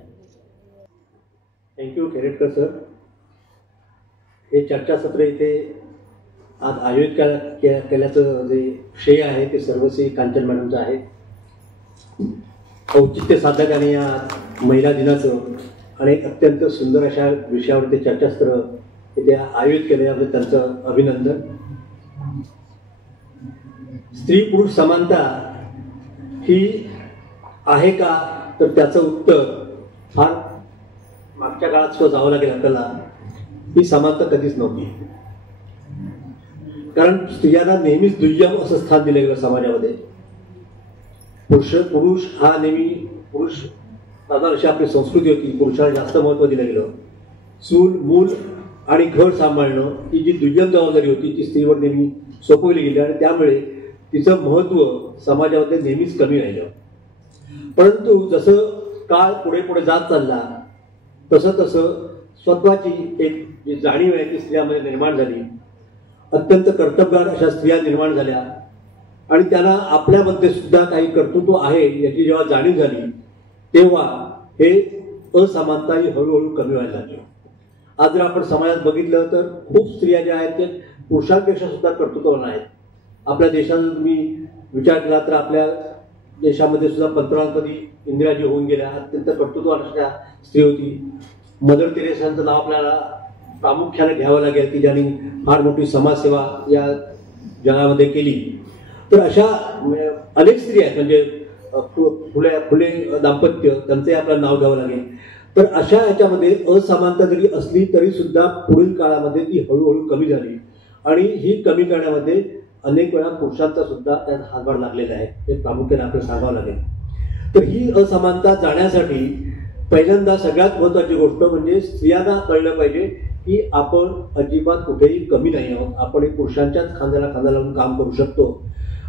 Thank you Kheretkar sir. हे चर्चासत्र इथे आज आयोजित केल्याचं जे श्रेय आहे ते सर्वश्री कांचन मॅडमचं आहे. औचित्य साधकाने या महिला दिनाचं अनेक अत्यंत सुंदर अशा विषयावर ते चर्चासत्र इथे आयोजित केले याबद्दल त्यांचं अभिनंदन. स्त्री पुरुष समानता ही आहे का, तर त्याचं उत्तर फार मागच्या काळात सुद्धा जावं लागेल आपल्याला. ही समानता कधीच नव्हती, कारण स्त्रियांना नेहमीच दुय्यम असं स्थान दिलं गेलं समाजामध्ये. पुरुष हा नेहमी पुरुष साधारण अशी आपली संस्कृती होती, पुरुषाला जास्त महत्त्व दिलं गेलं. चूल मूल आणि घर सांभाळणं ही जी दुय्यम जबाबदारी होती ती स्त्रीवर नेहमी सोपवली गेली आणि त्यामुळे तिचं महत्त्व समाजामध्ये नेहमीच कमी राहिलं. परंतु जसं काळ पुढे पुढे जात चालला तसं तसं स्वतःची एक जी जाणीव आहे ती स्त्रियांमध्ये निर्माण झाली. अत्यंत कर्तबगार अशा स्त्रिया निर्माण झाल्या आणि त्यांना आपल्यामध्ये सुद्धा काही कर्तृत्व आहे याची जेव्हा जाणीव झाली तेव्हा हे असमानता ही हळूहळू कमी व्हायला लागली. आज जर आपण समाजात बघितलं तर खूप स्त्रिया ज्या आहेत ते पुरुषांपेक्षा सुद्धा कर्तृत्ववान आहेत. आपल्या देशात तुम्ही विचार केला तर आपल्या देशामध्ये सुद्धा पंतप्रधानपदी इंदिराजी होऊन गेल्या, अत्यंत कर्तृत्ववान अशा स्त्री होती. मदर तेरेसांचं नाव आपल्याला प्रामुख्याने घ्यावं लागेल की ज्यांनी फार मोठी समाजसेवा या जगामध्ये केली. तर अशा अनेक स्त्री आहेत, म्हणजे फुले दाम्पत्य, त्यांचंही आपलं नाव घ्यावं लागेल. तर अशा याच्यामध्ये असमानता जरी असली तरी सुद्धा पुढील काळामध्ये ती हळूहळू कमी झाली आणि ही कमी करण्यामध्ये अनेक वेळा पुरुषांचा सुद्धा त्यात हातभार लागलेला आहे, हे प्रामुख्याने आपल्याला सांगावं लागेल. तर ही असमानता जाण्यासाठी पहिल्यांदा सगळ्यात महत्वाची गोष्ट म्हणजे स्त्रियांना कळलं पाहिजे की आपण अजिबात कुठेही कमी नाही आहोत. आपण एक पुरुषांच्याच खांद्याला खांदा लावून काम करू शकतो.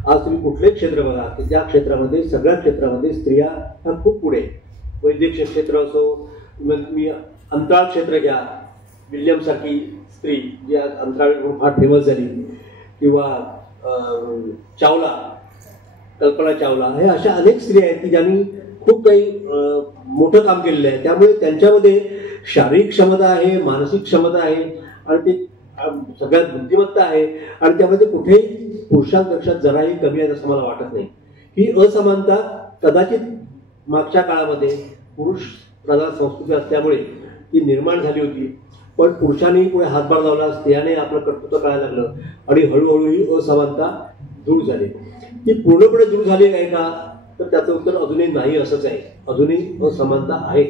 आज तुम्ही कुठलेही क्षेत्र बघा की ज्या क्षेत्रामध्ये सगळ्या क्षेत्रामध्ये स्त्रिया ह्या खूप पुढे, वैद्यकीय क्षेत्र असो, मी अंतराळ क्षेत्र घ्या, विल्यम सारखी स्त्री जी आज अंतराळ फार फेमस झाली, किंवा चावला, कल्पना चावला, हे अशा अनेक स्त्रिया आहेत की ज्यांनी खूप काही मोठं काम केलेलं आहे. त्यामुळे त्यांच्यामध्ये शारीरिक क्षमता आहे, मानसिक क्षमता आहे आणि ते सगळ्यात बुद्धिमत्ता आहे आणि त्यामध्ये कुठेही पुरुषांपेक्षा जराही कमी आहे असं मला वाटत नाही. ही असमानता कदाचित मागच्या काळामध्ये पुरुष प्रधान संस्कृती असल्यामुळे ती निर्माण झाली होती, पण पुरुषांनी पुढे हातभार लावला, स्त्रियाने आपलं कर्तृत्व करायला लागलं आणि हळूहळू ही असमानता दूर झाली. ती पूर्णपणे दूर झाली आहे का, तर त्याचं उत्तर अजूनही नाही असंच आहे. अजूनही असमानता आहे.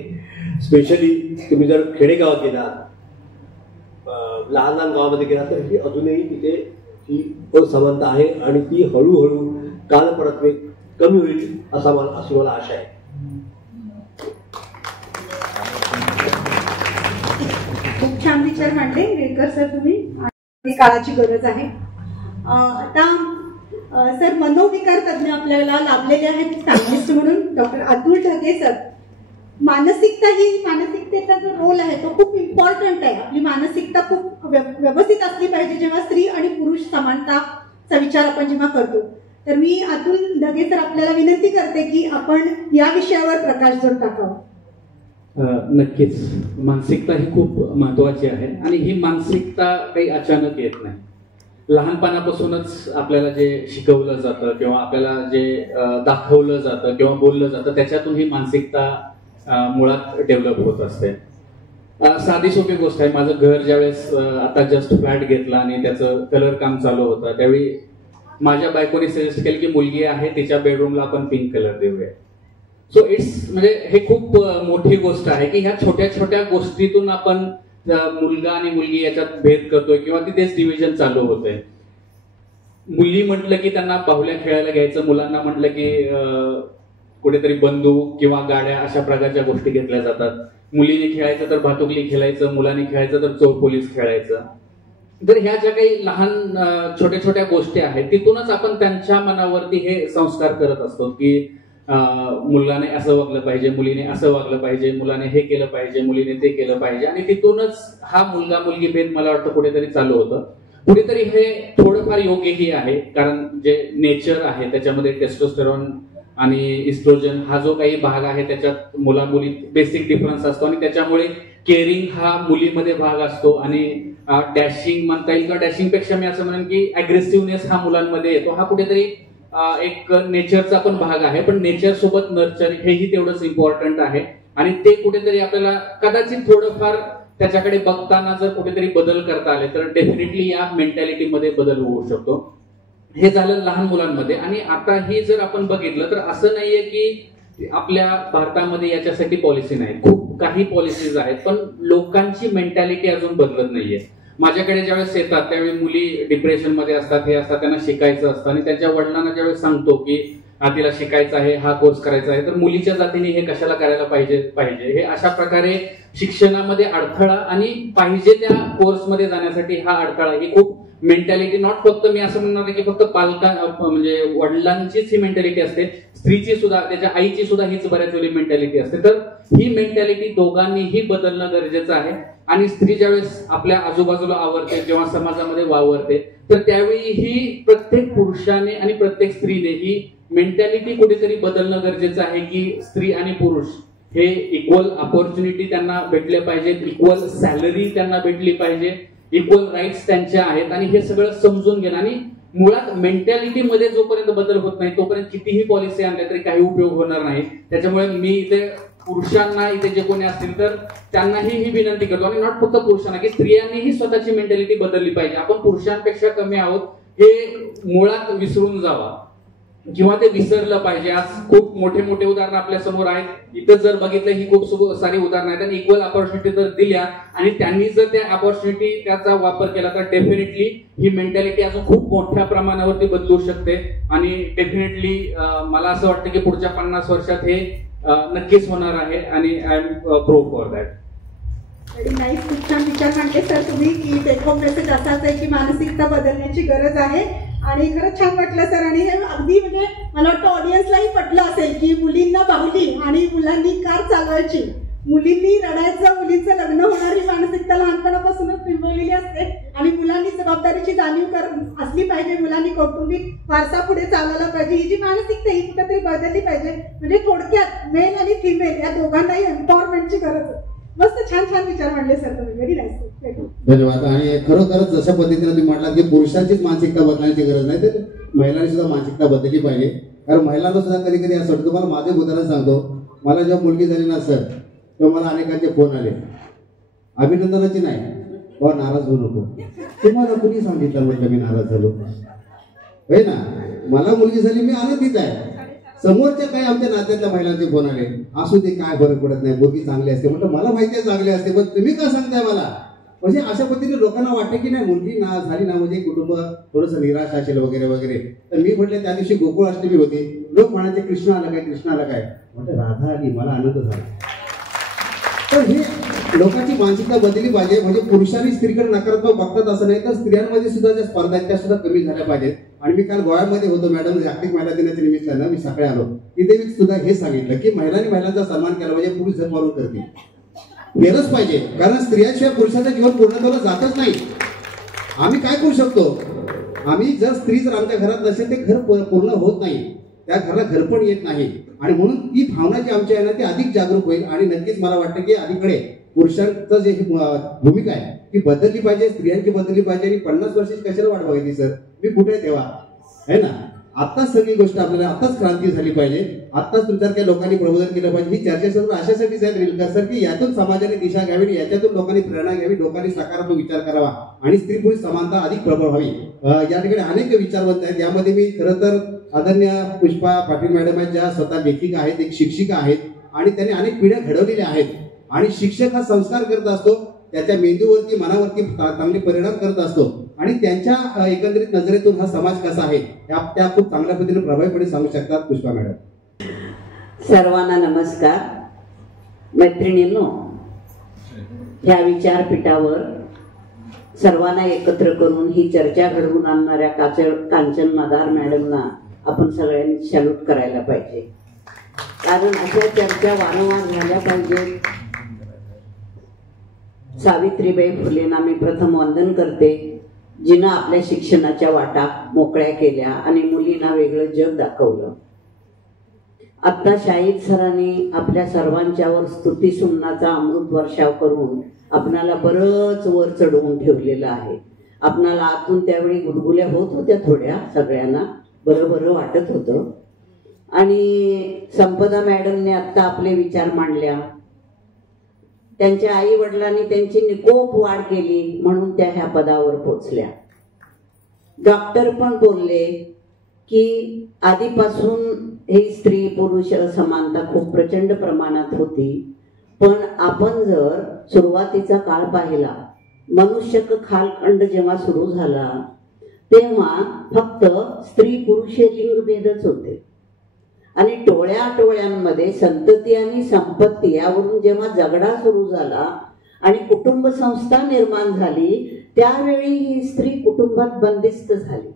स्पेशली तुम्ही जर खेडेगावात गेला, लहान लहान गावामध्ये गेला, तर ही अजूनही तिथे ही असमानता आहे आणि ती हळूहळू काल परत्वे कमी होईल अशी मला आशा आहे. खूप छान विचार मांडले रेडकर सर तुम्ही. काळाची गरज आहे. आता सर मनोविकार तज्ञ आपल्याला लाभलेले आहेत सायंटिस्ट म्हणून डॉक्टर अतुल ढगे सर. मानसिकतेचा जो रोल आहे तो खूप इम्पॉर्टंट आहे. आपली मानसिकता खूप व्यवस्थित असली पाहिजे जेव्हा स्त्री आणि पुरुष समानताचा विचार आपण जेव्हा करतो. तर मी अतुल ढगे सर आपल्याला विनंती करते की आपण या विषयावर प्रकाशझोत टाकावा. नक्कीच मानसिकता ही खूप महत्वाची आहे आणि ही मानसिकता काही अचानक येत नाही. लहानपणापासूनच आपल्याला जे शिकवलं जातं किंवा आपल्याला जे दाखवलं जातं किंवा बोललं जातं त्याच्यातून ही मानसिकता मुळात डेव्हलप होत असते. साधी सोपी गोष्ट आहे. माझं घर ज्यावेळेस आता जस्ट फ्लॅट घेतला आणि त्याचं कलर काम चालू होतं त्यावेळी माझ्या बायकोने सजेस्ट केलं की मुलगी आहे तिच्या बेडरूमला आपण पिंक कलर देऊया. सो इट्स म्हणजे हे खूप मोठी गोष्ट आहे की ह्या छोट्या छोट्या गोष्टीतून आपण मुलगा आणि मुलगी याच्यात भेद करतोय किंवा तिथेच डिव्हिजन चालू होतंय. मुली म्हटलं की त्यांना बाहुल्या खेळायला घ्यायचं, मुलांना म्हटलं की कुठेतरी बंदूक किंवा गाड्या अशा प्रकारच्या गोष्टी घेतल्या जातात. मुलीने खेळायचं तर भातुकली खेळायचं, मुलांनी खेळायचं तर चोर पोलीस खेळायचं. तर ह्या ज्या काही लहान छोट्या छोट्या गोष्टी आहेत तिथूनच आपण त्यांच्या मनावरती हे संस्कार करत असतो की मुलाने असं वागलं पाहिजे, मुलीने असं वागलं पाहिजे, मुलाने हे केलं पाहिजे, मुलीने ते केलं पाहिजे आणि तिथूनच हा मुलगा मुलगी भेद मला वाटतं कुठेतरी चालू होतं. कुठेतरी हे थोडंफार योग्यही आहे कारण जे नेचर आहे त्याच्यामध्ये टेस्टोस्टेरॉन आणि इस्ट्रोजन हा जो काही भाग आहे त्याच्यात मुला मुलीत बेसिक डिफरन्स असतो आणि त्याच्यामुळे केअरिंग हा मुलीमध्ये भाग असतो आणि डॅशिंग म्हणता येईल किंवा डॅशिंग पेक्षा मी असं म्हणेन की अग्रेसिव्हनेस हा मुलांमध्ये येतो. हा कुठेतरी एक नेचरचा पण भाग आहे, पण नेचर सोबत नर्चर हेही तेवढंच इम्पॉर्टंट आहे आणि ते कुठेतरी आपल्याला कदाचित थोडंफार त्याच्याकडे बघताना जर कुठेतरी बदल करता आले तर डेफिनेटली या मेंटॅलिटीमध्ये बदल होऊ शकतो. हे झालं लहान मुलांमध्ये. आणि आता हे जर आपण बघितलं तर असं नाहीये की आपल्या भारतामध्ये याच्यासाठी पॉलिसी नाही, खूप काही पॉलिसीज आहेत पण लोकांची मेंटॅलिटी अजून बदलत नाहीये. माझ्याकडे ज्यावेळेस येतात त्यावेळी मुली डिप्रेशनमध्ये असतात, हे असतात, त्यांना शिकायचं असतं आणि त्यांच्या वडिलांना ज्यावेळेस सांगतो की तिला शिकायचं आहे, हा कोर्स करायचा आहे, तर मुलीच्या जातीने हे कशाला करायला पाहिजे हे अशा प्रकारे शिक्षणामध्ये अडथळा आणि पाहिजे त्या कोर्समध्ये जाण्यासाठी हा अडथळा ही खूप मेंटॅलिटी नॉट फक्त मी असं म्हणणार की फक्त म्हणजे वडिलांचीच ही मेंटॅलिटी असते, स्त्रीची सुद्धा त्याच्या आईची सुद्धा हीच बऱ्याच वेळी मेंटॅलिटी असते. तर ही मेंटॅलिटी दोघांनीही बदलणं गरजेचं आहे. आणि स्त्री ज्यावेळेस आपल्या आजूबाजूला आवरते जेव्हा समाजामध्ये वावरते तर त्यावेळी ही प्रत्येक पुरुषाने आणि प्रत्येक स्त्रीने ही मेंटॅलिटी कुठेतरी बदलणं गरजेचं आहे की स्त्री आणि पुरुष हे इक्वल अपॉर्च्युनिटी त्यांना भेटले पाहिजेत, इक्वल सॅलरी त्यांना भेटली पाहिजे, इक्वल राईट्स त्यांच्या आहेत आणि हे सगळं समजून घेणं. आणि मुळात मेंटॅलिटीमध्ये जोपर्यंत बदल होत नाही तोपर्यंत कितीही पॉलिसी आणल्या तरी काही उपयोग होणार नाही. त्याच्यामुळे मी इथे पुरुषांना इथे जे कोणी असतील तर त्यांनाही ही विनंती करतो, आणि नॉट फक्त पुरुषांना, की स्त्रियांनीही स्वतःची मेंटॅलिटी बदलली पाहिजे. आपण पुरुषांपेक्षा कमी आहोत हे मुळात विसरून जावा, किंवा ते विसरलं पाहिजे. आज खूप मोठे मोठे उदाहरणं आपल्या समोर आहेत. इथं जर बघितलं ही खूप सारी उदाहरणं आहेत. आणि इक्वल ऑपॉर्च्युनिटी जर दिल्या आणि त्यांनी जर त्या ऑपॉर्च्युनिटी त्याचा वापर केला तर डेफिनेटली ही मेंटॅलिटी अजून खूप मोठ्या प्रमाणावरती बदलू शकते. आणि डेफिनेटली मला असं वाटतं की पुढच्या 50 वर्षात हे नक्कीच होणार आहे, आणि I am pro for that. Very nice. खूप छान विचार मांडले सर तुम्ही, की टेक होम मेसेज असाच आहे की मानसिकता बदलण्याची गरज आहे. आणि खरंच छान वाटलं सर. आणि हे अगदी म्हणजे मला वाटतं ऑडियन्सलाही पटलं असेल की मुलींना बाहुली आणि मुलांनी कार चालवायची, मुलींनी रडायचं, मुलींचं लग्न होणारी मानसिकता लहानपणापासूनच बिंबवलेली असते. आणि मुलांनी जबाबदारीची जाणीव असली पाहिजे, मुलांनी कौटुंबिक वारसा पुढे चालवला पाहिजे. ही जी मानसिकता ही कुठेतरी बदलली पाहिजे. म्हणजे थोडक्यात मेल आणि फिमेल या दोघांनाही एम्पॉवरमेंटची गरज आहे. मस्त छान छान विचार मांडले सर तुम्ही. Very nice. धन्यवाद. आणि खरोखरच जशा पद्धतीने तुम्ही म्हटलात की पुरुषांचीच मानसिकता बदलण्याची गरज नाही, तर महिलांनी सुद्धा मानसिकता बदलली पाहिजे. कारण महिलांना सुद्धा कधी कधी असं वाटतं. तुम्हाला माझं उदाहरण सांगतो. मला जेव्हा मुलगी झाली ना सर, तेव्हा मला अनेकांचे फोन आले, अभिनंदनाची नाही, वा नाराज होऊ नको. तुम्हाला कुणी सांगितलं म्हटलं मी नाराज झालो? होय ना, मला मुलगी झाली, मी आनंदित आहे. समोरच्या काही आमच्या नात्यातल्या महिलांचे फोन आले, असू दे काय फरक पडत नाही, मुलगी चांगली असते. म्हटलं मला माहिती आहे चांगली असते, पण तुम्ही का सांगताय मला? म्हणजे अशा पद्धतीने लोकांना वाटतं की नाही मुलगी ना झाली ना म्हणजे कुटुंब थोडंसं निराश असेल वगैरे वगैरे. तर मी म्हटलं त्या दिवशी गोकुळाष्टमी होती, लोक म्हणायचे कृष्ण आला काय, कृष्ण आला काय. म्हटलं राधा आली, मला आनंद झाला. तर हे लोकांची मानसिकता बदलली पाहिजे. म्हणजे पुरुषांनी स्त्रीकडे नकारात्मक बघतात असं नाही, तर स्त्रियांमध्ये सुद्धा ज्या स्पर्धा आहेत त्या सुद्धा कमी झाल्या पाहिजेत. आणि मी काल गोव्यामध्ये होतो मॅडम, जागतिक महिला दिनाच्या निमित्तानं मी सकाळी आलो, तिथे मी सुद्धा हे सांगितलं की महिलांनी महिलांचा सन्मान केला पाहिजे. पुरुष झक मारून करतील, केलंच पाहिजे. कारण स्त्रियांशिवाय पुरुषाचं जीवन पूर्णत्वाला जातच नाही. आम्ही काय करू शकतो? आम्ही जर स्त्री जर आमच्या घरात नसेल ते घर पूर्ण होत नाही, त्या घराला घर पण येत नाही. आणि म्हणून ती भावना जी आमची आहे ना ती अधिक जागरूक होईल. आणि नक्कीच मला वाटतं की अलीकडे पुरुषांचं जे भूमिका आहे ती बदलली पाहिजे, स्त्रियांची बदलली पाहिजे. आणि 50 वर्षाची कशाला वाट बघायची सर, मी कुठे तेव्हा आहे ना. आत्ताच सगळी गोष्ट आपल्याला आत्ताच क्रांती झाली पाहिजे, आत्ताच तुमच्यासारख्या लोकांनी प्रबोधन केलं पाहिजे. ही चर्चासत्र अशासाठीच आहेत रीलकर सर की यातून समाजाने दिशा घ्यावी, याच्यातून लोकांनी प्रेरणा घ्यावी, लोकांनी सकारात्मक विचार करावा आणि स्त्री पुरुष समानता अधिक प्रबळ व्हावी. या ठिकाणी अनेक विचारवंत आहेत. यामध्ये मी खरं तर आदरणीय पुष्पा पाटील मॅडम आहेत, ज्या स्वतः लेखिका आहेत, एक शिक्षिका आहेत आणि त्यांनी अनेक पिढ्या घडवलेल्या आहेत. आणि शिक्षक हा संस्कार करत असतो, त्याच्या मेंदूवरती मनावरती चांगले परिणाम करत असतो. आणि त्यांच्या एकंदरीत नजरेतून हा समाज कसा आहे त्या खूप चांगल्या पद्धतीने प्रभावीपणे सांगू शकतात. पुष्पा मॅडम. सर्वांना नमस्कार. मैत्रिणींनो, ह्या विचारपीठावर सर्वांना एकत्र करून ही चर्चा घडवून आणणाऱ्या कांचन मदार मॅडमना आपण सगळ्यांनी सॅल्यूट करायला पाहिजे. कारण अशा चर्चा वारंवार झाल्या पाहिजेत. सावित्रीबाई फुलेंना मी प्रथम वंदन करते, जिनं आपल्या शिक्षणाच्या वाटा मोकळ्या केल्या आणि मुलींना वेगळं जग दाखवलं. आत्ता शाहीद सरांनी आपल्या सर्वांच्यावर स्तुती सुमनाचा अमृत वर्षाव करून आपणाला बरंच वर चढवून ठेवलेलं आहे. आपणाला आतून त्यावेळी गुदगुल्या होत होत्या थोड्या, सगळ्यांना बरं बरं वाटत होतं. आणि संपदा मॅडमने आत्ता आपले विचार मांडल्या. त्यांच्या आई वडिलांनी त्यांची निकोप वाढ केली म्हणून त्या ह्या पदावर पोचल्या. डॉक्टर पण बोलले की आधीपासून हे स्त्री पुरुष असमानता खूप प्रचंड प्रमाणात होती, पण आपण जर सुरुवातीचा काळ पाहिला, मनुष्य कालखंड जेव्हा सुरू झाला तेव्हा फक्त स्त्री पुरुष हे लिंगभेदच होते. आणि टोळ्या टोळ्यांमध्ये संतती आणि संपत्ती यावरून जेव्हा झगडा सुरू झाला आणि कुटुंब संस्था निर्माण झाली, त्यावेळी ही स्त्री कुटुंबात बंदिस्त झाली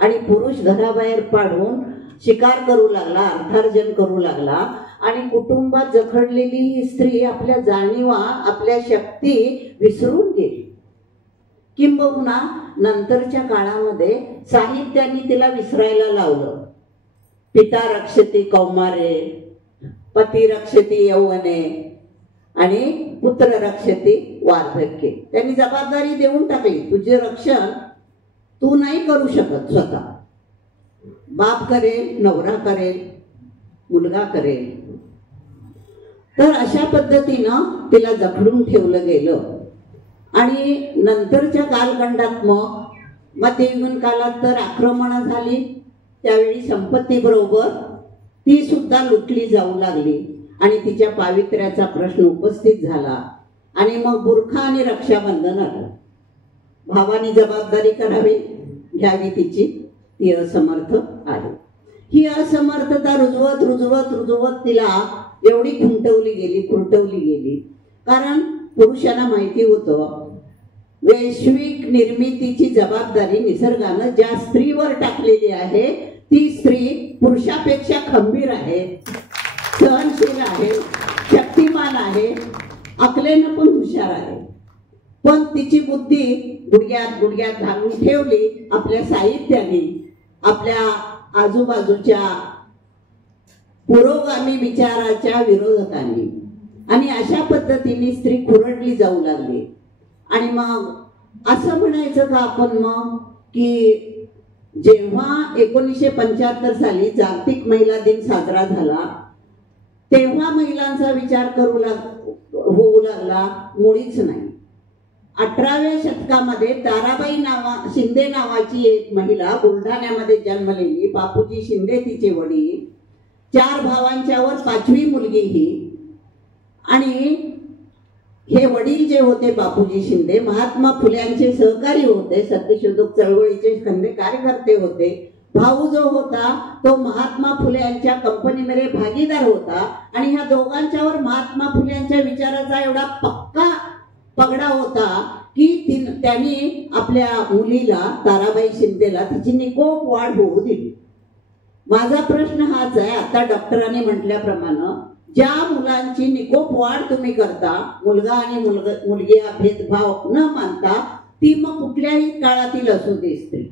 आणि पुरुष घराबाहेर पाडून शिकार करू लागला, अर्थार्जन करू लागला. आणि कुटुंबात जखडलेली ही स्त्री आपल्या जाणीवा, आपल्या शक्ती विसरून गेली. किंबहुना नंतरच्या काळामध्ये साहित्याने तिला विसरायला लावलं. पिता रक्षती कौमारे, पती रक्षती यौवने आणि पुत्र रक्षती वार्धक्ये. त्यांनी जबाबदारी देऊन टाकली, तुझे रक्षण तू नाही करू शकत स्वतः, बाप करेल, नवरा करेल, मुलगा करेल. तर अशा पद्धतीनं तिला जखडून ठेवलं गेलं. आणि नंतरच्या कालखंडात मग मध्ययुगीन काळात तर आक्रमणं झाली. त्यावेळी संपत्ती बरोबर ती सुद्धा लुटली जाऊ लागली आणि तिच्या पावित्र्याचा प्रश्न उपस्थित झाला. आणि मग बुरखा आणि रक्षाबंधन आलं. भावानी जबाबदारी घ्यावी तिची, ती असमर्थ आहे. ही असमर्थता रुजवत रुजवत रुजवत तिला एवढी खुंटवली गेली. कारण पुरुषांना माहिती होतं वैश्विक निर्मितीची जबाबदारी निसर्गानं ज्या स्त्रीवर टाकलेली आहे ती स्त्री पुरुषापेक्षा खंबीर आहे, सहनशील आहे, शक्तिमान आहे, अकलेनं पण हुशार आहे. पण तिची बुद्धी गुडघ्यात घालून ठेवली आपल्या साहित्याने, आपल्या आजूबाजूच्या पुरोगामी विचाराच्या विरोधकांनी. आणि अशा पद्धतीने स्त्री खुरडली जाऊ लागली. आणि मग असं म्हणायचं का आपण मग की जेव्हा 1975 साली जागतिक महिला दिन साजरा झाला तेव्हा महिलांचा विचार होऊ लागला? मुळीच नाही. 18व्या शतकामध्ये ताराबाई शिंदे नावाची एक महिला बुलढाण्यामध्ये जन्मलेली, बापूजी शिंदे तिचे वडील, 4 भावांच्यावर 5वी मुलगी ही. आणि हे वडील जे होते बापूजी शिंदे महात्मा फुल्यांचे सहकारी होते, सत्यशोधक चळवळीचे खंदे कार्यकर्ते होते. भाऊ जो होता तो महात्मा फुले यांच्या कंपनीमध्ये भागीदार होता. आणि ह्या दोघांच्यावर महात्मा फुले यांच्या विचाराचा एवढा पक्का पगडा होता की त्यांनी आपल्या मुलीला ताराबाई शिंदेला तिची निकोप वाढ होऊ दिली. माझा प्रश्न हाच आहे, आता डॉक्टरांनी म्हटल्याप्रमाणे ज्या मुलांची निकोप वाढ तुम्ही करता, मुलगा आणि मुलगी हा भेदभाव न मानता, ती मग कुठल्याही काळातील असू दे स्त्री.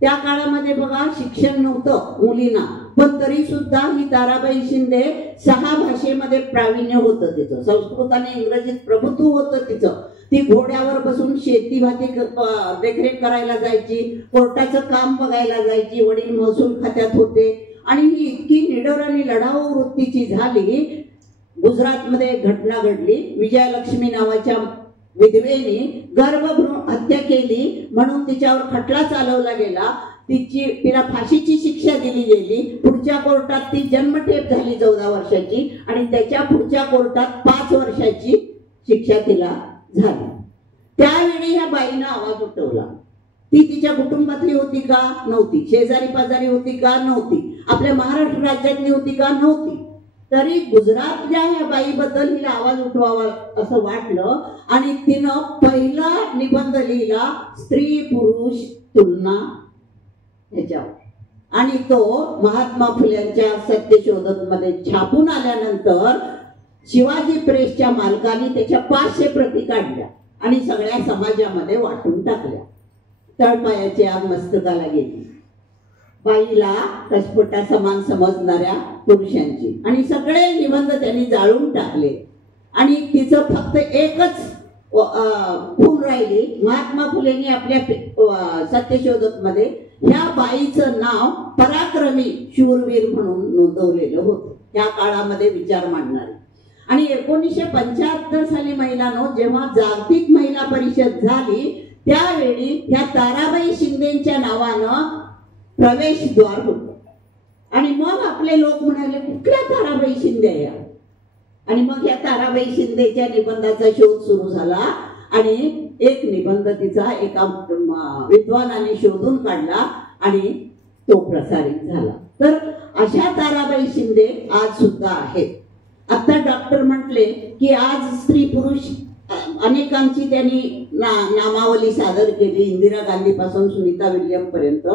त्या काळामध्ये बघा शिक्षण नव्हतं मुलींना, पण तरी सुद्धा ही ताराबाई शिंदे 6 भाषेमध्ये प्रावीण्य होतं तिचं. संस्कृत आणि इंग्रजीत प्रभुत्व होतं तिचं. ती घोड्यावर बसून शेती भाती देखरेख करायला जायची, कोर्टाचं काम बघायला जायची. वडील महसूल खात्यात होते. आणि ही इतकी निडर आणि लढाऊ वृत्तीची झाली. गुजरातमध्ये एक घटना घडली. विजयलक्ष्मी नावाच्या विधवेने गर्भभ्रूण हत्या केली म्हणून तिच्यावर खटला चालवला गेला. तिला फाशीची शिक्षा दिली गेली. पुढच्या कोर्टात ती जन्मठेप झाली 14 वर्षाची आणि त्याच्या पुढच्या कोर्टात 5 वर्षाची शिक्षा तिला झाली. त्यावेळी ह्या बाईनं आवाज उठवला. ती तिच्या कुटुंबातली होती का? नव्हती. शेजारी पाजारी होती का? नव्हती. आपल्या महाराष्ट्र राज्यातली होती का? नव्हती. तरी गुजरातच्या ह्या बाईबद्दल हिला आवाज उठवावा असं वाटलं आणि तिनं पहिला निबंध लिहिला स्त्री पुरुष तुलना ह्याच्यावर. आणि तो महात्मा फुल्यांच्या सत्यशोधक मध्ये छापून आल्यानंतर शिवाजी प्रेसच्या मालकाने त्याच्या 500 प्रती काढल्या आणि सगळ्या समाजामध्ये वाटून टाकल्या. तळपायाची आग मस्तकाला गेली. बाईला कसपटा समान समजणाऱ्या पुरुषांची. आणि सगळे निबंध त्यांनी जाळून टाकले. आणि तिचं फक्त एकच खून राहिली. महात्मा फुलेंनी आपल्या सत्यशोधक मध्ये ह्या बाईचं नाव पराक्रमी शूरवीर म्हणून नोंदवलेलं होतं. त्या काळामध्ये विचार मांडणारे. आणि 1975 साली महिलांनो जेव्हा जागतिक महिला परिषद झाली त्यावेळी ह्या ताराबाई शिंदेच्या नावानं प्रवेशद्वार होतं. आणि मग आपले लोक म्हणाले कुठल्या ताराबाई शिंदे या? आणि मग या ताराबाई शिंदेच्या निबंधाचा शोध सुरू झाला. आणि एक निबंध तिचा एका विद्वानाने शोधून काढला आणि तो प्रसारित झाला. तर अशा ताराबाई शिंदे आज सुद्धा आहेत. आता डॉक्टर म्हटले की आज स्त्री पुरुष अनेकांची त्यांनी नामावली सादर केली, इंदिरा गांधी पासून सुनीता विल्यम पर्यंत.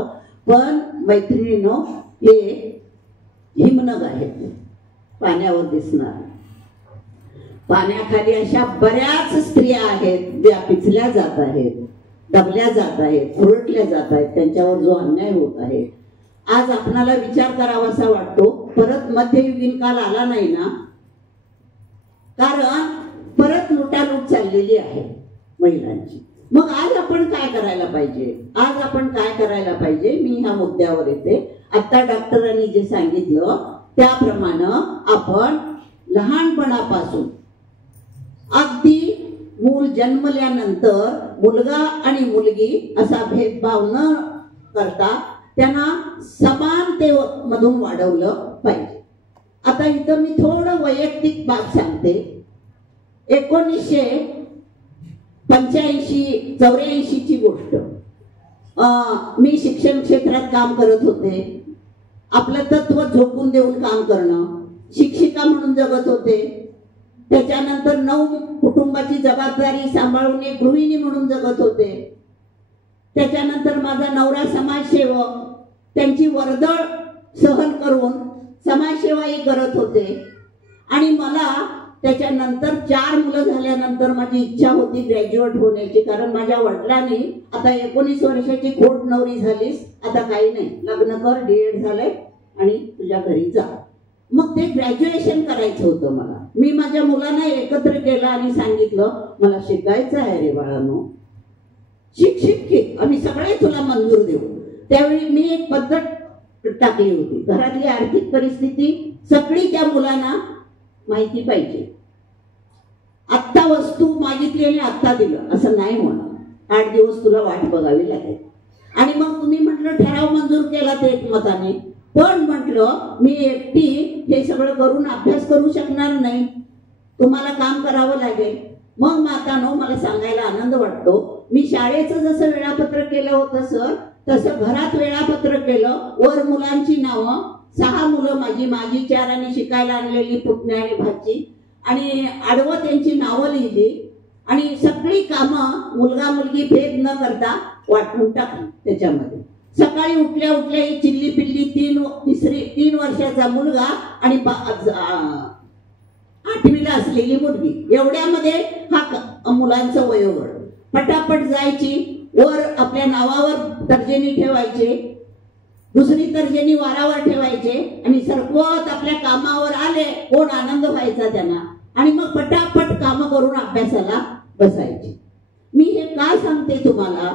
पण मैत्रिणींनो हे हिमनग आहेत, पाण्यावर दिसणार. पाण्याखाली अशा बऱ्याच स्त्रिया आहेत ज्या पिचल्या जात आहेत, दबल्या जात आहेत, उलटल्या जात आहेत, त्यांच्यावर जो अन्याय होत आहे. आज आपणाला विचार करावासा वाटतो परत मध्ययुगीन काल आला नाही ना, कारण परत लुटालूट चाललेली आहे महिलांची. मग आज आपण काय करायला पाहिजे? आज आपण काय करायला पाहिजे मी ह्या मुद्द्यावर येते. आता डॉक्टरांनी जे सांगितलं त्याप्रमाणे आपण लहानपणापासून अगदी मूल जन्मल्यानंतर मुलगा आणि मुलगी असा भेदभाव न करता त्यांना समानतेमधून वाढवलं पाहिजे. आता इथं मी थोडं वैयक्तिक बाब सांगते. 1985-84 ची गोष्ट. मी शिक्षण क्षेत्रात काम करत होते. आपलं तत्व झोकून देऊन काम करणं, शिक्षिका म्हणून जगत होते. त्याच्यानंतर 9 कुटुंबाची जबाबदारी सांभाळून एक गृहिणी म्हणून जगत होते. त्याच्यानंतर माझा नवरा समाजसेवक, त्यांची वर्दळ सहन करून समाजसेवाही करत होते. आणि मला त्याच्यानंतर 4 मुलं झाल्यानंतर माझी इच्छा होती ग्रॅज्युएट होण्याची. कारण माझ्या वडिलांनी आता 19 वर्षाची खोट नवरी झालीस, आता काही नाही, लग्न कर, डीएड झालंय आणि तुझ्या घरी जा. मग ते ग्रॅज्युएशन करायचं होतं मला. मी माझ्या मुलांना एकत्र केलं आणि सांगितलं मला शिकायचं आहे रे बाळांनो, शिक, आम्ही सगळे तुला मंजूर देऊ. त्यावेळी मी एक पद्धत टाकली होती. घरातली आर्थिक परिस्थिती सगळी त्या मुलांना माहिती पाहिजे. आत्ता वस्तू मागितली आणि आत्ता दिलं असं नाही होणार. 8 दिवस तुला वाट बघावी लागेल. आणि मग तुम्ही म्हटलं ठराव मंजूर केला ते एकमताने. पण म्हटलं मी एकटी हे सगळं करून अभ्यास करू शकणार नाही, तुम्हाला काम करावं लागेल. मग मातानो मला सांगायला आनंद वाटतो, मी शाळेचं जसं वेळापत्रक केलं होतं सर, तसं घरात वेळापत्रक केलं. वर मुलांची नावं, 6 मुलं माझी 4 आणि शिकायला आणलेली पुतण्या आणि भाची, आणि आडवं त्यांची नावं लिहिली. आणि सगळी कामं मुलगा मुलगी भेद न करता वाटून टाकली त्याच्यामध्ये. सकाळी उठल्या ही चिल्ली पिल्ली 3 वर्षाचा मुलगा आणि 8वीला असलेली मुलगी, एवढ्यामध्ये हा मुलांचं वयोगट. पटापट जायची, वर आपल्या नावावर तर्जनी ठेवायचे, दुसरी तर्जनी वारावर ठेवायचे आणि सरकवत आपल्या कामावर आले, कोण आनंद व्हायचा त्यांना. आणि मग पटापट कामं करून अभ्यासाला बसायचे. मी हे का सांगते तुम्हाला,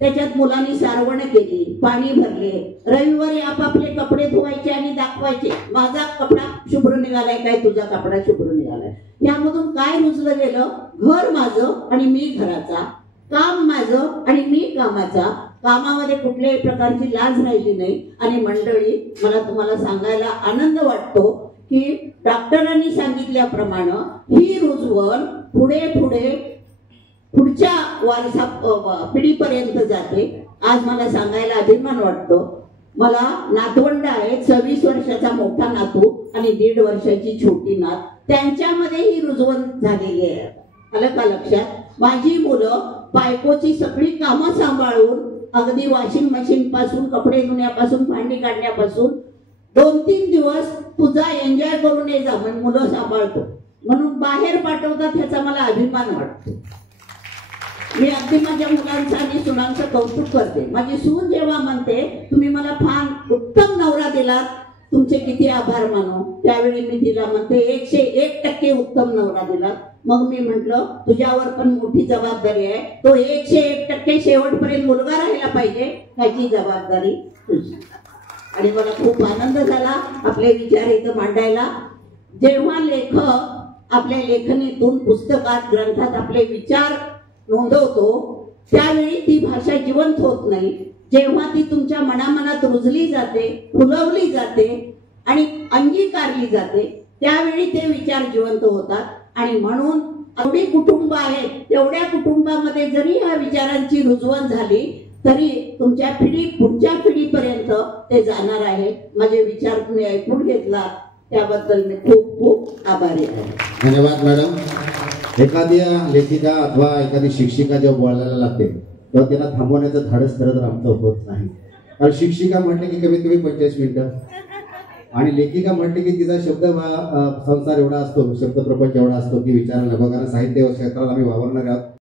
त्याच्यात मुलांनी सारवण केली, पाणी भरले, रविवारी आपापले कपडे धुवायचे आणि दाखवायचे माझा कपडा शुभ्र निघालाय काय, तुझा कपडा शुभ्र निघालाय. यामधून काय रुजलं गेलं, घर माझं आणि मी घराचा, काम माझं आणि मी कामाचा. कामामध्ये कुठल्याही प्रकारची लाज राहिली नाही. आणि मंडळी, मला तुम्हाला सांगायला आनंद वाटतो की डॉक्टरांनी सांगितल्याप्रमाणे ही रुजवण पुढच्या वारसा पिढीपर्यंत जाते. आज मला सांगायला अभिमान वाटतो, मला नातवंड आहे, 26 वर्षाचा मोठा नातू आणि 1.5 वर्षाची छोटी नात, त्यांच्यामध्ये ही रुजवण झालेली आहे. आलं का लक्षात? माझी मुलं बायकोची सगळी कामं सांभाळून, अगदी वॉशिंग मशीन पासून, कपडे धुण्यापासून, भांडी काढण्यापासून 2-3 दिवस तुझा एन्जॉय करून ये जा म्हणून मुलं सांभाळतो, म्हणून बाहेर पाठवतात. ह्याचा मला अभिमान वाटतो. मी अगदी माझ्या मुलांचं आणि सुनांचं कौतुक करते. माझी सून जेव्हा म्हणते तुम्ही मला फार उत्तम नवरा दिलात, तुमचे किती आभार मानो, त्यावेळी मी तिला म्हणते 101% उत्तम नवरा दिलात. मग मी म्हटलं तुझ्यावर पण मोठी जबाबदारी आहे, तो 101% शेवटपर्यंत मुलगा राहायला पाहिजे, ह्याची जबाबदारी तुझी. आणि मला खूप आनंद झाला आपले विचार इथं मांडायला. जेव्हा लेखक आपल्या लेखणीतून, पुस्तकात, ग्रंथात आपले विचार नोंदवतो, त्यावेळी ती भाषा जिवंत होत नाही. जेव्हा ती तुमच्या मनामनात रुजली जाते, फुलवली जाते आणि अंगीकारली जाते, त्यावेळी ते विचार जिवंत होतात. आणि म्हणून एवढी कुटुंब आहेत, तेवढ्या कुटुंबामध्ये जरी ह्या विचारांची रुजवण झाली तरी तुमच्या पुढच्या पिढीपर्यंत ते जाणार आहे. माझे विचार तुम्ही ऐकून घेतला त्याबद्दल मी खूप खूप आभारी आहे. धन्यवाद मॅडम. एखाद्या लेखिका अथवा एखादी शिक्षिका जेव्हा बोलायला लागते तेव्हा त्यांना थांबवण्याचं धाडस खरं तर आमचं होत नाही. कारण शिक्षिका म्हटले की कमीत कमी 45 मिनिटं आणि लेखिका म्हटले की तिचा शब्द संसार एवढा असतो, शब्द प्रपंच एवढा असतो की विचारायला नको. कारण साहित्य क्षेत्रात आम्ही वावरणारे आहोत.